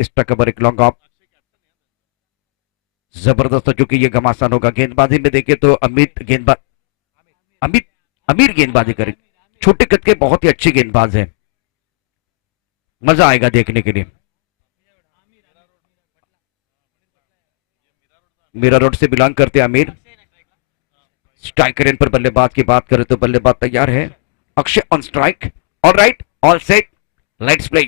इसका कवर एक long off जबरदस्त, क्योंकि ये घमासान होगा। गेंदबाजी में देखे तो अमीर गेंदबाजी करे, छोटे कद के बहुत ही अच्छे गेंदबाज हैं, मजा आएगा देखने के लिए। मीरा रोड से बिलोंग करते हैं अमीर। स्ट्राइक रेंज पर बल्लेबाज की बात करें तो बल्लेबाज तैयार है, Akshay on strike, all right, all set, let's play.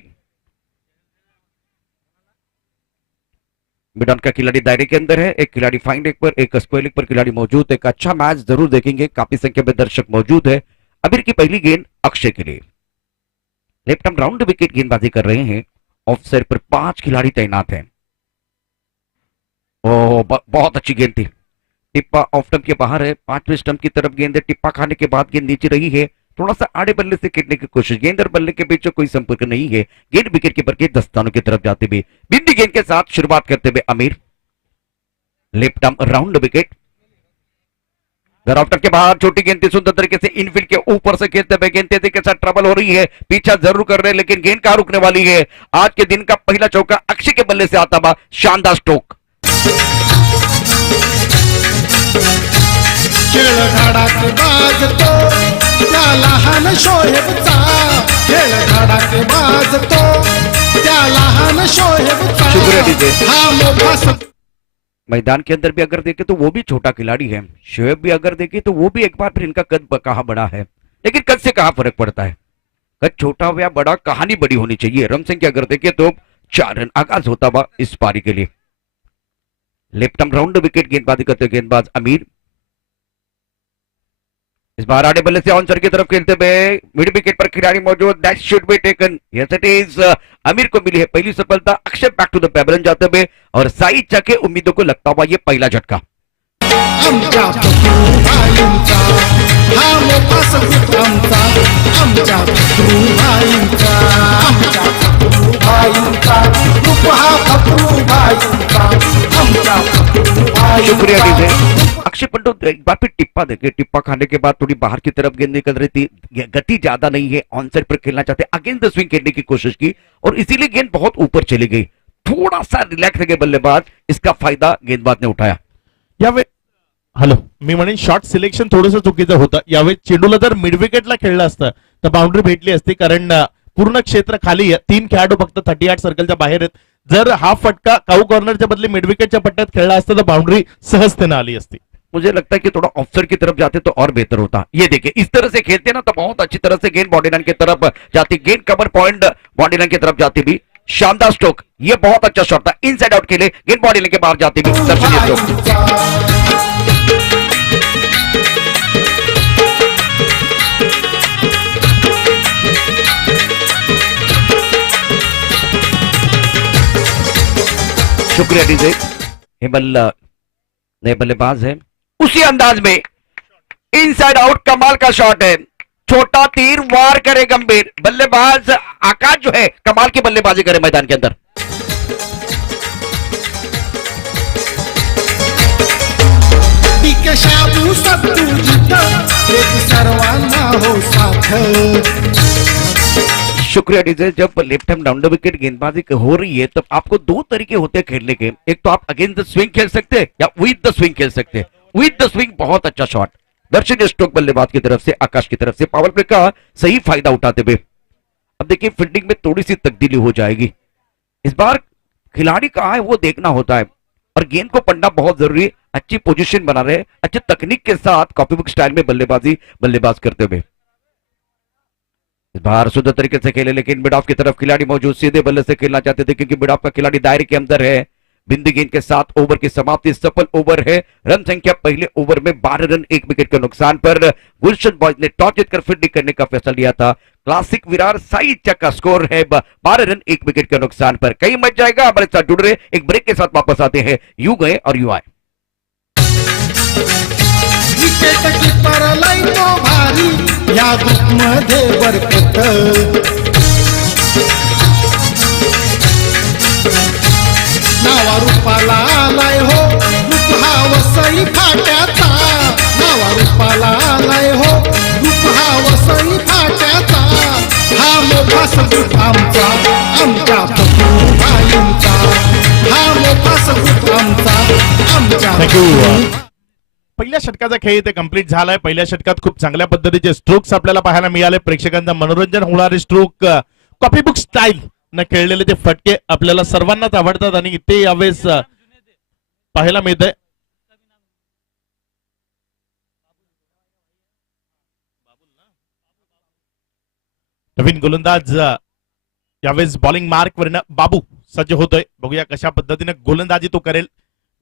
Mid on का खिलाड़ी दायरे के अंदर है, एक खिलाड़ी फाइन लेग पर, एक स्क्वायर लेग पर खिलाड़ी मौजूद है। एक अच्छा मैच जरूर देखेंगे, काफी संख्या में दर्शक मौजूद है। अमीर की पहली गेंद अक्षय के लिए, लेफ्ट आर्म राउंड विकेट गेंदबाजी कर रहे हैं। ऑफ साइड पर 5 खिलाड़ी तैनात हैं। ओह बहुत अच्छी गेंद थी, टिप्पा ऑफ स्टंप के बाहर है, 5वें स्टंप की तरफ गेंद है। टिप्पा खाने के बाद गेंद नीचे रही है, थोड़ा सा आड़े बल्ले से खेलने की कोशिश, गेंद और बल्ले के बीच कोई संपर्क नहीं है। गेंद विकेट कीपर के दस्तानों की तरफ जाते हुए बिंदी गेंद के साथ शुरुआत करते हुए अमीर, लेफ्ट आर्म राउंड विकेट। के बाहर छोटी गेंद सुंदर तरीके से इनफील्ड के ऊपर से खेलते हुए गेंद तेजी के साथ ट्रबल हो रही है, पीछा जरूर कर रहे हैं लेकिन गेंद कहां रुकने वाली है। आज के दिन का पहला चौका अक्षय के बल्ले से आता हुआ शानदार स्ट्रोक। शुक्रिया डीजे। मैदान के अंदर भी अगर देखे तो वो भी छोटा खिलाड़ी है, शोएब भी अगर देखे तो वो भी एक बार फिर इनका कद कहां बड़ा है, लेकिन कद से कहां फर्क पड़ता है, कद छोटा हो या बड़ा, कहानी बड़ी होनी चाहिए। रन संख्या अगर देखे तो 4 रन आगाज होता हुआ इस पारी के लिए। लेफ्ट आर्म राउंड विकेट गेंदबाजी करते गेंदबाज अमीर, इस बार आड़े बल्ले से ऑनसर की तरफ खेलते हुए मिड विकेट पर खिलाड़ी मौजूद, that should be taken, yes it is. अमीर को मिली है पहली सफलता, अक्षय बैक टू द पेबलन जाते हुए और साई चके उम्मीदों को लगता हुआ ये पहला झटका। शुक्रिया डीजे। अक्षय पंडो एक बार फिर टिप्पा देखे, टिप्पा खाने के बाद थोड़ी बाहर की तरफ गेंद निकल रही थी, गति ज्यादा नहीं है, ऑन साइड पर खेलना चाहते, अगेंस्ट द स्विंग खेलने की कोशिश की और इसीलिए गेंद बहुत ऊपर चली गई। थोड़ा सा रिलैक्स रहे बल्लेबाज, इसका फायदा गेंदबाज ने उठाया। यावेळी हॅलो, मी म्हणेन शॉट सिलेक्शन थोडंसं चुकीचं होतं। यावेळी चेंडूला जर मिड विकेटला खेळलं असतं तर बाउंड्री भेटली असती, कारण पूर्ण क्षेत्र खाली आहे, 3 खेळाडू फक्त 38 सर्कलच्या बाहेर आहेत। जर हा फटका काऊ कॉर्नरच्या बदले मिड विकेटच्या पट्ट्यात खेळला असता तर बाउंड्री सहजतेने आली असती। मुझे लगता है कि थोड़ा ऑफसाइड की तरफ जाते तो और बेहतर होता। ये देखिए इस तरह से खेलते ना तो बहुत अच्छी तरह से गेंद बॉडी लाइन की तरफ जाती, गेंद कवर पॉइंट बॉडी लाइन की तरफ जाती भी, शानदार स्ट्रोक, ये बहुत अच्छा शॉट था, इनसाइड आउट खेले, गेंद बॉडी लाइन के बाहर जाती भी, दर्शनीय स्ट्रोक। शुक्रिया डीजे। हेमल नए बल्लेबाज है, उसी अंदाज में इनसाइड आउट कमाल का शॉट है, छोटा तीर वार करे गंभीर, बल्लेबाज आकाश जो है कमाल की बल्लेबाजी करे मैदान के अंदर। शुक्रिया डीजे। जब left hand down the wicket गेंदबाजी हो रही है तब आपको 2 तरीके होते हैं खेलने के, एक तो आप अगेंस्ट द स्विंग खेल सकते हैं या विद द स्विंग खेल सकते हैं। विद द स्विंग बहुत अच्छा शॉट, दर्शनीय स्ट्रोक बल्लेबाज की तरफ से, आकाश की तरफ से, पावर प्ले का सही फायदा उठाते हुए। अब देखिए फील्डिंग में थोड़ी सी तब्दीली हो जाएगी, इस बार खिलाड़ी कहां है वो देखना होता है और गेंद को पढ़ना बहुत जरूरी है। अच्छी पोजीशन बना रहे, अच्छे तकनीक के साथ कॉपी बुक स्टाइल में बल्लेबाज करते हुए। इस बार सुंदर तरीके से खेले लेकिन मिड ऑफ की तरफ खिलाड़ी मौजूद, सीधे बल्ले से खेलना चाहते थे क्योंकि मिड ऑफ का खिलाड़ी दायरे के अंदर है। बिंदी गेंद के साथ ओवर की समाप्ति, सफल ओवर है। रन संख्या पहले ओवर में 12 रन 1 विकेट के नुकसान पर गुलशन बॉयज ने टॉस जीतकर फील्डिंग करने का फैसला लिया था। क्लासिक विरार साई चक का स्कोर है 12 रन 1 विकेट के नुकसान पर। कई मैच जाएगा, हमारे साथ जुड़ रहे, एक ब्रेक के साथ वापस आते हैं। यू गए और यू आए। विकेट कीपर लाईनो भारी या ग्रुपमध्ये बरकत, नावा रूपाला आलाय हो रूप हा वसई फाट्याचा, नावा रूपाला आलाय हो रूप हा वसई फाट्याचा, हा मोठा सगुट आमचा आमच्या फकीर बाईंचा। पहिल्या षटकाचा खेळ इथे कंप्लीट झालाय. पहिल्या षटकात खूप चांगल्या पद्धतीचे स्ट्रोक्स आपल्याला पाहायला मिळाले. प्रेक्षकांचा मनोरंजन होणारे स्ट्रोक कॉपी बुक स्टाईल न खेळलेले ते फटके आपल्याला सर्वांनाच आवडतात आणि ते यावेळेस पाहायला मिळत आहे. नवीन गोलंदाज यावेळेस बॉलिंग मार्क वरनं बाबू सज्ज होतोय. बघूया कशा पद्धतीने गोलंदाजी तो करेल.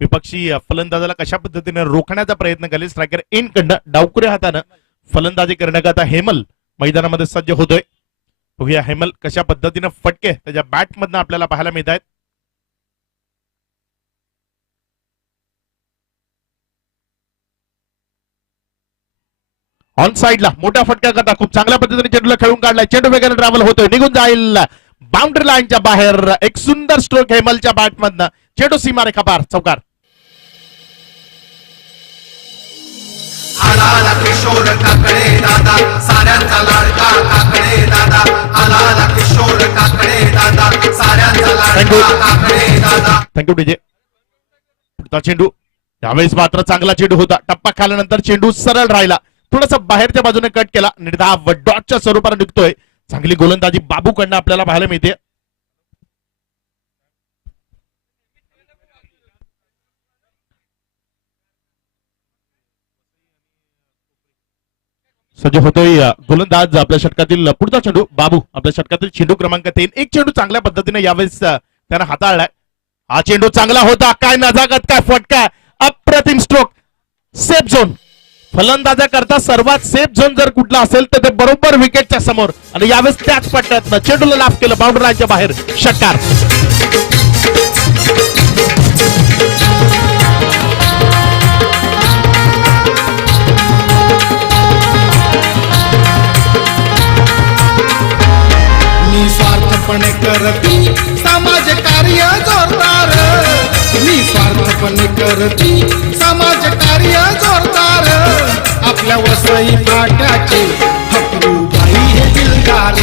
विपक्षी फलंदाजाला कशा पद्धतीने रोखण्याचा प्रयत्न करेल. स्ट्रायकर इन कडनं डावकुऱ्या हातानं फलंदाजी करण्याकरता हेमल मैदानामध्ये सज्ज होतोय. बघूया हेमल कशा पद्धतीने फटके त्याच्या बॅट मधनं आपल्याला पाहायला मिळत आहेत. ऑन साइडला मोठ्या फटक्या करता खूप चांगल्या पद्धतीने चेंडूला खेळून काढलाय. चेंडू वेगाने ट्रॅव्हल होतोय, निघून जाईल बाउंड्री लाईनच्या बाहेर. एक सुंदर स्ट्रोक हेमलच्या बॅट मधनं. चेंडू सीमारेखा पार चौकार. आला किशोर काकडे दादा, साऱ्यांचा लाडका काकडे दादा. आला किशोर काकडे दादा, साऱ्यांचा लाडका काकडे दादा. Thank you DJ. पुढचा चेंडू यावेळेस मात्र चांगला चेंडू होता. टप्पा खाल्यानंतर चेंडू सरळ राहिला, थोडासा बाहेरच्या बाजूने कट केला. निर्धाव डॉटच्या स्वरूपाने निघतोय. चांगली गोलंदाजी बाबू कडनं आपल्याला पाहायला मिळते. सज्ज होतोय गोलंदाज आपल्या षटकातील पुढचा चेंडू बाबू आपल्या षटकातील चेंडू क्रमांक 3. एक चेंडू चांगल्या पद्धतीने यावेळेस त्यानं हाताळलाय. हा चेंडू चांगला होता. काय नजाकत, काय फटका, अप्रतिम स्ट्रोक. सेफ झोन फलंदाजा करता सर्वात सेफ झोन जर कुठला असेल तर ते बरोबर विकेटच्या समोर आणि यावेळेस त्याच पट्ट्यातनं चेंडूला लाफ केलं बाउंड्री लाईनच्या बाहेर. षटकार. निस्वार्थपणे करती समाज कार्य जोरदार, निस्वार्थपणे करती समाज कार्य जोरदार. आपल्या वसई फाट्याचे फकरूबाई हे दिलदार,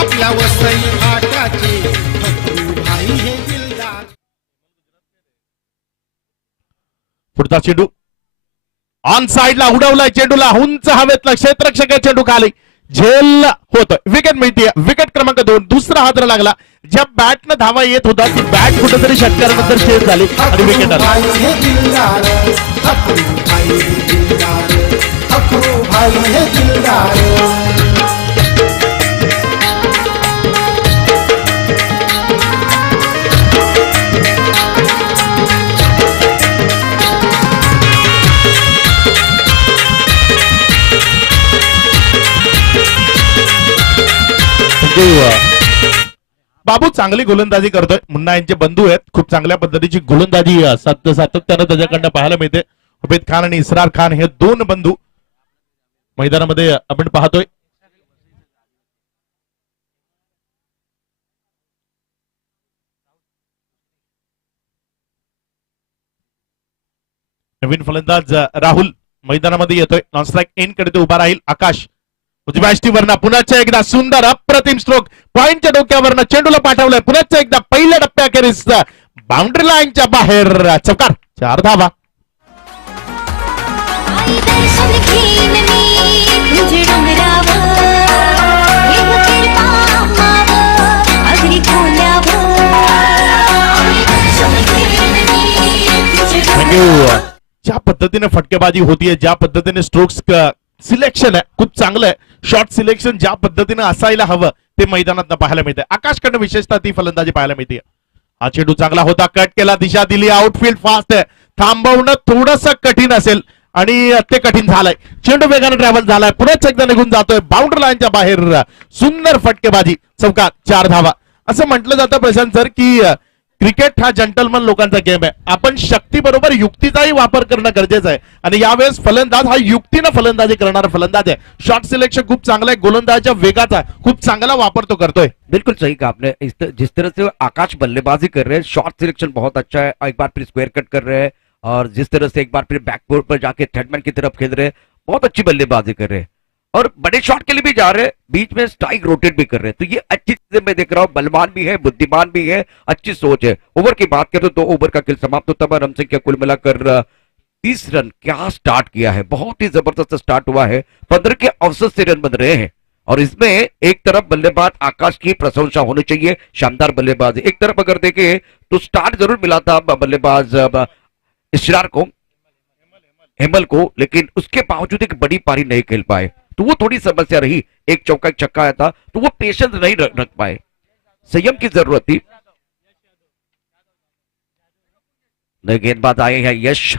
आपल्या वसई फाट्याचे फकरूबाई हे दिलदार. पुढचा चेंडू ऑन साइडला उडवलाय. चेंडूला उंच हवेतला क्षेत्ररक्षक चेंडू खाली झेल होत. विकेट मिळते. विकेट क्रमांक 2. दुसरा हात लागला. ज्या बॅटनं धावा येत होता ती बॅट कुठेतरी षटकारानंतर शेअर झाली आणि विकेट आला. हे दिलदार, फकरूबाई हे दिलदार, फकरूबाई हे दिलदार. बाबू चांगली गोलंदाजी करतोय. मुन्ना यांचे बंधू आहेत. खूप चांगल्या पद्धतीची गोलंदाजी सातत्यानं त्याच्याकडनं पाहायला मिळते. उबेद खान आणि इसरार खान हे दोन बंधू मैदानामध्ये आपण पाहतोय. नवीन फलंदाज राहुल मैदानामध्ये येतोय. नॉन स्ट्राईक एन कडे तो उभा राहील. आकाश उजव्या पुन्हा एकदा सुंदर अप्रतिम स्ट्रोक. पॉइंटच्या डोक्यावरनं चेंडूला पाठवलंय. पुन्हा एकदा पहिल्या टप्प्याखेरीस बाउंड्री लाईनच्या बाहेर. चौकार. 4 धावा. ज्या पद्धतीने फटकेबाजी होतीये, ज्या पद्धतीने स्ट्रोक्स सिलेक्शन आहे खूप चांगलं आहे. शॉट सिलेक्शन ज्या पद्धतीने असायला हवं ते मैदानात पाहायला मिळते. आकाशकडनं विशेषतः ती फलंदाजी पाहायला मिळते. हा चेंडू चांगला होता. कट केला, दिशा दिली. आउटफील्ड फास्ट आहे. थांबवणं थोडस कठीण असेल आणि ते कठीण झालंय. चेंडू वेगाने ट्रॅव्हल झालाय. पुढेच एकदा निघून जातोय बाउंड्री लाईनच्या बाहेर. सुंदर फटकेबाजी. चौकार. 4 धावा. असं म्हटलं जातं प्रशांत सर की क्रिकेट हा जंटलमन लोकांचा गेम आहे. आपण शक्ती बरोबर युक्तीचाही वापर करणं गरजेचं आहे आणि यावेळेस फलंदाज हा युक्तीनं फलंदाजी करणारा फलंदाज आहे. शॉट सिलेक्शन खूप चांगला आहे. गोलंदाजाच्या वेगाचा खूप चांगला वापर तो करतोय. बिल्कुल सही कहा आपने. जिस तरह से आकाश बल्लेबाजी कर रहे हैं, शॉट सिलेक्शन बहुत अच्छा है. एक बार फिर स्क्वायर कट कर रहे हैं और जिस तरह से एक बार फिर बैकबोर्ड पर जाके थर्डमैन की तरफ खेल रहे हैं, बहुत अच्छी बल्लेबाजी कर रहे हैं और बड़े शॉट के लिए भी जा रहे हैं. बीच में स्ट्राइक रोटेट भी कर रहे हैं. तो ये अच्छी चीजें मैं देख रहा हूँ. बलवान भी है, बुद्धिमान भी है, अच्छी सोच है. ओवर की बात करें तो 2 ओवर का खेल समाप्त होता है. रन संख्या कुल मिलाकर 30 रन क्या स्टार्ट किया है, बहुत ही जबरदस्त स्टार्ट हुआ है। 15 के औसत से रन बन रहे हैं और इसमें एक तरफ बल्लेबाज आकाश की प्रशंसा होनी चाहिए, शानदार बल्लेबाजी। एक तरफ अगर देखें तो स्टार्ट जरूर मिला था बल्लेबाज इसरार को, हेमल को, लेकिन उसके बावजूद एक बड़ी पारी नहीं खेल पाए, तो वो थोड़ी समस्या रही। एक चौका एक छक्का आया था तो वो पेशेंस नहीं रख पाए, संयम की जरूरत थी। नए गेंदबाज आए हैं यश।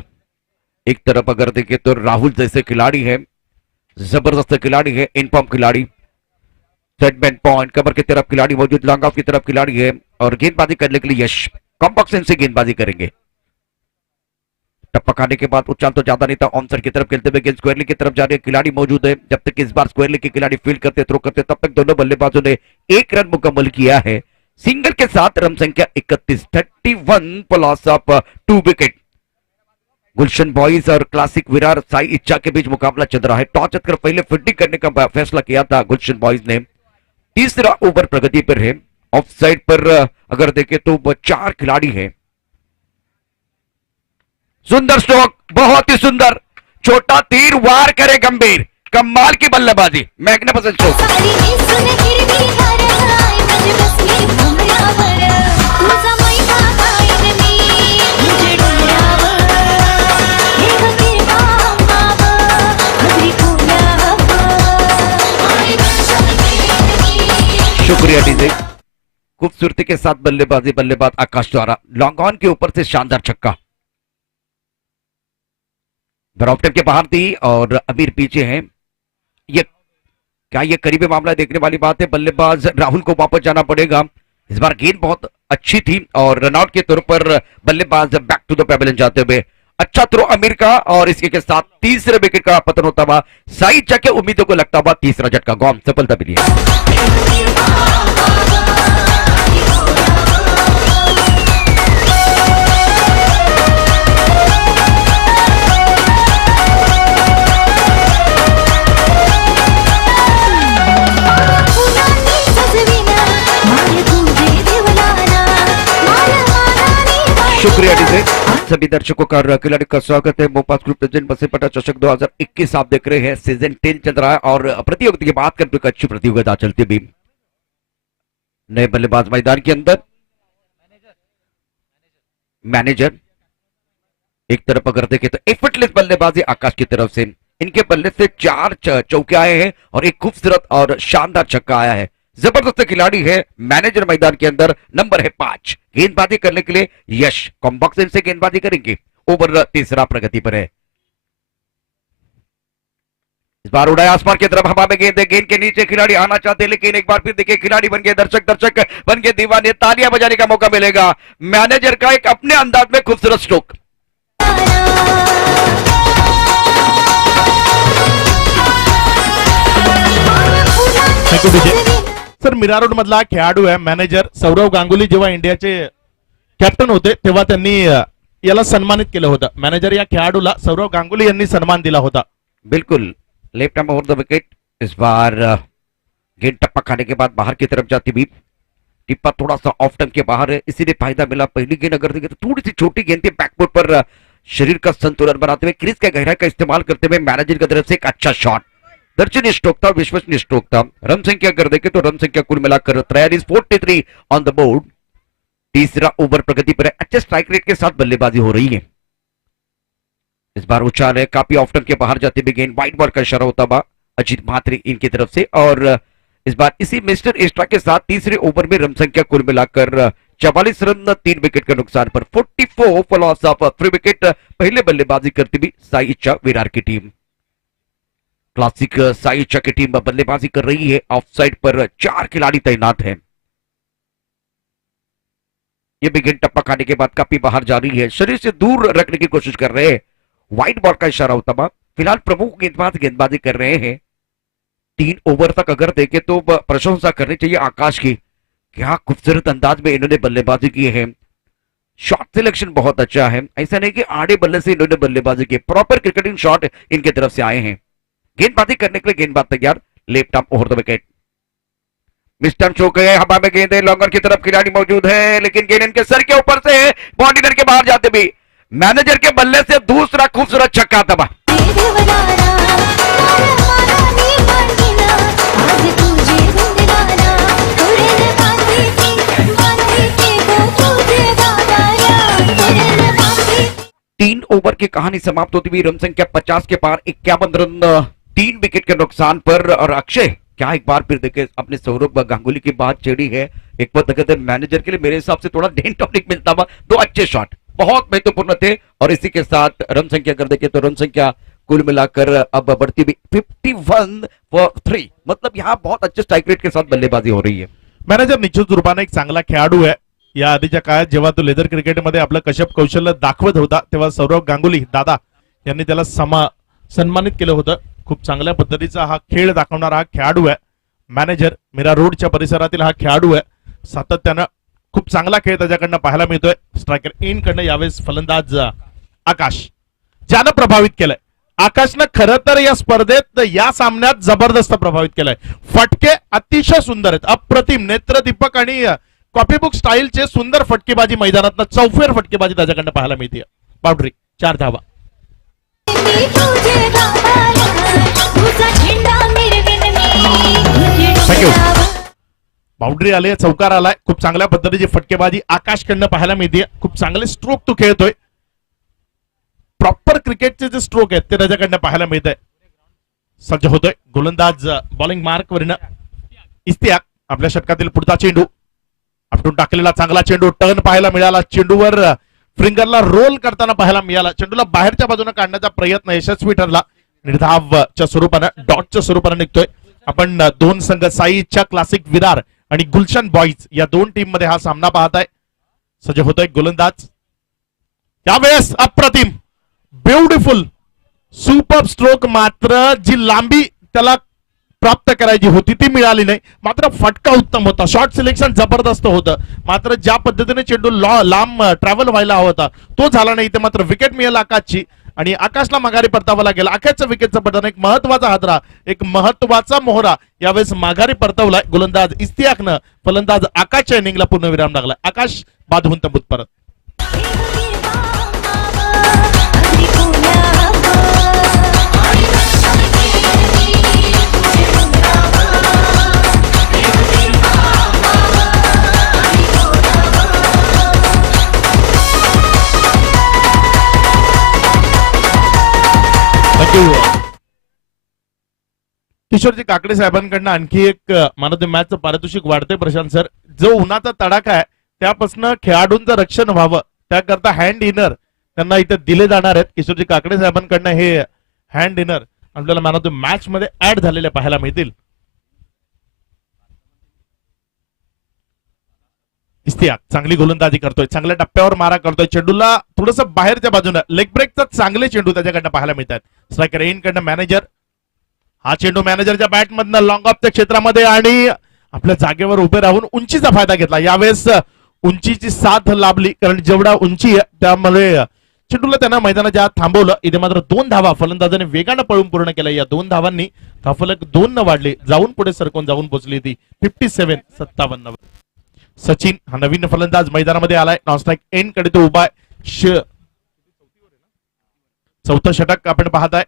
एक तरफ अगर देखें तो राहुल जैसे खिलाड़ी है, जबरदस्त खिलाड़ी है, इनफॉर्म खिलाड़ी, सेटमेंट पॉइंट कवर की तरफ खिलाड़ी मौजूद, लॉन्ग ऑफ की तरफ खिलाड़ी है और गेंदबाजी करने के लिए यश कॉम्पैक्ट से गेंदबाजी करेंगे। टप्पा खाने के बाद उछाल तो ज्यादा नहीं था, ऑन साइड की तरफ खेलते हुए गेंद स्क्वायरली की तरफ जा रहे खिलाड़ी मौजूद है। जब तक इस बार स्क्वायरली के खिलाड़ी फील्ड करते थ्रो करते तब तक दोनों बल्लेबाजों ने 1 रन मुकम्मल किया है। सिंगल के साथ रन संख्या 31, 31 for loss of 2 wicket. Gulshan boys और क्लासिक विरार साई इच्छा के बीच मुकाबला चल रहा है। टॉस जीतकर पहले फील्डिंग करने का फैसला किया था गुलशन बॉयज ने। तीसरा ओवर प्रगति पर है। ऑफ साइड पर अगर देखें तो 4 खिलाड़ी हैं। सुंदर स्ट्रोक, बहुत ही सुंदर, छोटा तीर वार करे गंभीर, कमाल की बल्लेबाजी, मैग्निफिसेंट स्ट्रोक। शुक्रिया डीजे। खूबसूरती के साथ बल्लेबाजी बल्लेबाज आकाश द्वारा, लॉन्ग ऑन के ऊपर से शानदार छक्का, ड्रॉप के बाहर थी और अमीर पीछे हैं। ये क्या ये करीबी मामला देखने वाली बात है। बल्लेबाज राहुल को वापस जाना पड़ेगा। इस बार गेंद बहुत अच्छी थी और रनआउट के तौर पर बल्लेबाज बैक टू द पेविलियन जाते हुए अच्छा थ्रो अमीर का और इसके के साथ तीसरे विकेट का पतन होता हुआ साई चके उम्मीदों को लगता हुआ तीसरा झटका, गॉम सफलता मिली है। शुक्रिया डीजे। सभी दर्शकों का खिलाड़ी का स्वागत है। मोपास ग्रुप प्रेजेंट बसेपटा चषक 2021 आप देख रहे हैं। सीजन 10 चल रहा है और प्रतियोगिता की बात करते हुए अच्छी प्रतियोगिता चलती भी। नए बल्लेबाज मैदान के अंदर, मैनेजर एक तरफ अगर देखें तो एफर्टलेस बल्लेबाजी आकाश की तरफ से, इनके बल्ले से 4 चौके आए हैं और एक खूबसूरत और शानदार छक्का आया है। जबरदस्त खिलाड़ी है मैनेजर मैदान के अंदर, नंबर है 5। गेंदबाजी करने के लिए यश कॉम्बॉक्स से गेंदबाजी करेंगे। ओवर तीसरा प्रगति पर है। इस बार उड़ाया आसमान की तरफ, हवा में गेंद है, गेंद के नीचे खिलाड़ी आना चाहते लेकिन एक बार फिर देखिए खिलाड़ी बन गए दर्शक, दर्शक बन गए दीवाने, तालियां बजाने का मौका मिलेगा। मैनेजर का एक अपने अंदाज में खूबसूरत स्ट्रोक। सर मीरा रोड मधला खेळाडू आहे मॅनेजर सौरव गांगुली, जेव्हा इंडियाचे कॅप्टन होते तेव्हा त्यांनी याला सन्मानित केलं होतं। मॅनेजर या खेळाडूला सौरव गांगुली यांनी सन्मान दिला होता। बिल्कुल, left arm over the wicket. इस बार गेंद टप्पा खाने के बाद बाहर की तरफ जाती भी, टिप्पा थोड़ा सा ऑफ टर्न के बाहर है, इसीलिए फायदा मिला। पहली गेंद अगर देखें तो थोड़ी सी छोटी गेंद थी, बैकफुट पर शरीर का संतुलन बनाते हुए क्रीज का गहराई का इस्तेमाल करते हुए मैनेजर की तरफ से एक अच्छा शॉट, दर्शनीय स्ट्रोक था, विश्वसनीय स्ट्रोक था। रन संख्या अगर देखें तो रन संख्या कुल मिलाकर 43 ऑन द बोर्ड। तीसरा ओवर प्रगति पर है। अच्छे स्ट्राइक रेट के साथ बल्लेबाजी हो रही है। इस बार उछाल है, काफी ऑफ टर्न के बाहर जाती हुई गेंद, व्हाइट बॉल का इशारा होता हुआ अजीत म्हात्रे इनकी तरफ से। और इस बार इसी मिस्टर एक्स्ट्रा के साथ तीसरे ओवर में रन संख्या कुल मिलाकर 44 रन, 3 विकेट का नुकसान पर 44 फॉर लॉस ऑफ 3 विकेट। पहले बल्लेबाजी करती हुई साई इच्छा विरार की टीम, क्लासिक साई इच्छा की टीम बल्लेबाजी कर रही है। ऑफ साइड पर 4 खिलाड़ी तैनात हैं। ये भी गेंद टप्पा खाने के बाद काफी बाहर जा रही है, शरीर से दूर रखने की कोशिश कर रहे हैं, व्हाइट बॉल का इशारा होता हुआ। फिलहाल प्रमुख गेंदबाज गेंदबाजी कर रहे हैं। 3 ओवर तक अगर देखें तो प्रशंसा करनी चाहिए आकाश की, क्या खूबसूरत अंदाज में इन्होंने बल्लेबाजी की है। शॉट सिलेक्शन बहुत अच्छा है, ऐसा नहीं कि आड़े बल्ले से इन्होंने बल्लेबाजी की, प्रॉपर क्रिकेटिंग शॉट इनकी तरफ से आए हैं। गेंदबाजी करने के लिए गेंदबाज तैयार, left arm over the wicket. Mister show गए, हवा में गेंद है, लॉन्गर की तरफ खिलाड़ी मौजूद है लेकिन गेंद इनके सर के ऊपर से बाउंड्री के बाहर जाते भी मैनेजर के बल्ले से दूसरा खूबसूरत छक्का दबा। तीन ओवर की कहानी समाप्त होती हुई रन संख्या 50 के पार 51 रन, 3 विकेट के नुकसान पर। और अक्षय क्या एक बार फिर देखे अपने सौरभ गांगुली की बात छेड़ी है। एक बार देखे मैनेजर के लिए मेरे हिसाब से थोड़ा डेन टॉनिक मिलता हुआ। 2 अच्छे शॉट बहुत महत्वपूर्ण थे। और इसी के साथ रन संख्या कर देखे तो रन संख्या कुल मिलाकर अब बढ़ती हुई 51 फॉर 3, मतलब यहाँ बहुत अच्छे स्ट्राइक रेट के साथ बल्लेबाजी हो रही है। मॅनेजर निश्चित रूपाने एक चांगला खेळाडू आहे। या आधीच्या काळात जेव्हा तो लेदर क्रिकेटमध्ये आपलं कश्यप कौशल्य दाखवत होता तेव्हा सौरभ गांगुली दादा यांनी त्याला सन्मानित केलं होतं। खूप चांगल्या पद्धतीचा हा खेळ दाखवणारा हा खेळाडू आहे। मॅनेजर मीरा रोडच्या परिसरातील हा खेळाडू आहे। सातत्यानं खूप चांगला खेळ त्याच्याकडनं पाहायला मिळतोय। स्ट्रायकर इन कडनं यावेळेस फलंदाज आकाश ज्यानं प्रभावित केलंय। आकाशनं खरं तर या स्पर्धेत या सामन्यात जबरदस्त प्रभावित केलंय। फटके अतिशय सुंदर आहेत, अप्रतिम नेत्रदीपक आणि कॉपीबुक स्टाईलचे सुंदर फटकेबाजी मैदानात चौफेर फटकेबाजी त्याच्याकडनं पाहायला मिळते। बाउंड्री 4 धावा। बाउंड्री आली, चौकार आलाय। खूप चांगल्या पद्धतीची फटकेबाजी आकाशकडनं पाहायला मिळते। खूप चांगले स्ट्रोक तो खेळतोय। प्रॉपर क्रिकेटचे जे स्ट्रोक आहेत ते त्याच्याकडनं पाहायला मिळत आहे। सज्ज होतोय गोलंदाज बॉलिंग मार्क वरनं इस्तियाक। आपल्या षटकातील पुढचा चेंडू आपटून टाकलेला चांगला चेंडू टर्न पाहायला मिळाला। चेंडूवर फिंगरला रोल करताना पाहायला मिळाला। चेंडूला बाहेरच्या बाजूने काढण्याचा प्रयत्न यशस्वी ठरला। निर्धावच्या स्वरूपानं डॉटच्या स्वरूपानं निघतोय। आपण 2 संघ साई इच्छा क्लासिक विरार आणि गुलशन बॉईज या 2 टीम मध्ये हा सामना पाहताय। सज्ज होतोय गोलंदाज। यावेळेस अप्रतिम ब्युटिफुल सुपर स्ट्रोक, मात्र जी लांबी त्याला प्राप्त करायची होती ती मिळाली नाही। मात्र फटका उत्तम होता, शॉट सिलेक्शन जबरदस्त होतं। मात्र ज्या पद्धतीने चेंडू लांब ट्रॅव्हल व्हायला हवा होता तो झाला नाही। ते मात्र विकेट मिळाला आकाशची आणि आकाशला माघारी परतावा लागेल। आकाशच्या विकेटचं पतन एक महत्वाचा हादरा, एक महत्वाचा मोहरा यावेळेस माघारी परतवलाय गोलंदाज इस्तियाकनं। फलंदाज आकाशच्या इनिंगला पूर्णविराम लागलाय। आकाश बाधवून तंबूत परत। किशोरजी काकडे साहेबांकडनं आणखी एक मॅन ऑफ द मॅचचं पारितोषिक वाढतंय प्रशांत सर। जो उन्हाचा तडाखा आहे त्यापासून खेळाडूंचं रक्षण व्हावं त्याकरता हँड इनर त्यांना इथे दिले जाणार आहेत। किशोरजी काकडे साहेबांकडनं हे हँड इनर आपल्याला मॅन ऑफ द मॅच मध्ये ऍड झालेले पाहायला मिळतील। इस्तियाक चांगली गोलंदाजी करतोय, चांगल्या टप्प्यावर मारा करतोय। चेंडूला थोडस बाहेरच्या बाजूने लेग ब्रेकचा चांगले चेंडू त्याच्याकडनं पाहायला मिळतात। स्ट्रायकर इन कडनं मॅनेजर। हा चेंडू मॅनेजरच्या बॅट मधनं लॉंग ऑफच्या क्षेत्रामध्ये आणि आपल्या जागेवर उभे राहून उंचीचा फायदा घेतला। यावेळेस उंचीची साथ लाभली, कारण जेवढा उंची आहे त्यामुळे चेंडूला त्यांना मैदानाच्या आत थांबवलं। इथे मात्र 2 धावा फलंदाजाने वेगानं पळून पूर्ण केल्या। या 2 धावांनी धावफलक 2 न वाढले, जाऊन पुढे सरकून जाऊन पोहोचली ती 57-57 वर। सचिन हा नवीन फलंदाज मैदानामध्ये आलाय। नॉन स्ट्राइक एंड कडे तो उभा आहे। चौथं षटक आपण पाहताय।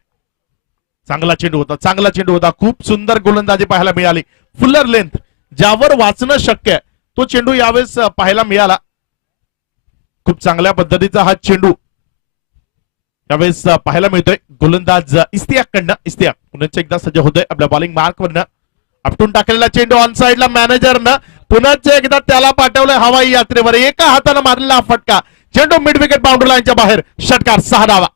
चांगला चेंडू होता, चांगला चेंडू होता। खूप सुंदर गोलंदाजी पाहायला मिळाली। फुलर लेंथ ज्यावर वाचणं शक्य आहे तो चेंडू यावेळेस पाहायला मिळाला। खूप चांगल्या पद्धतीचा हा चेंडू यावेळेस पाहायला मिळतोय गोलंदाज इस्तियाक कडनं। इस्तियाक पुन्हा एकदा सज्ज होतोय आपल्या बॉलिंग मार्क वरनं। आपटून टाकलेला चेंडू ऑन साइडला मॅनेजरनं पुन्हा एकदा त्याला पाठवलंय हवाई यात्रेवर। एका हाताने मारलेला फटका, चेंडू मिड विकेट बाउंड्री लाईनच्या बाहेर। षटकार 6 धावा।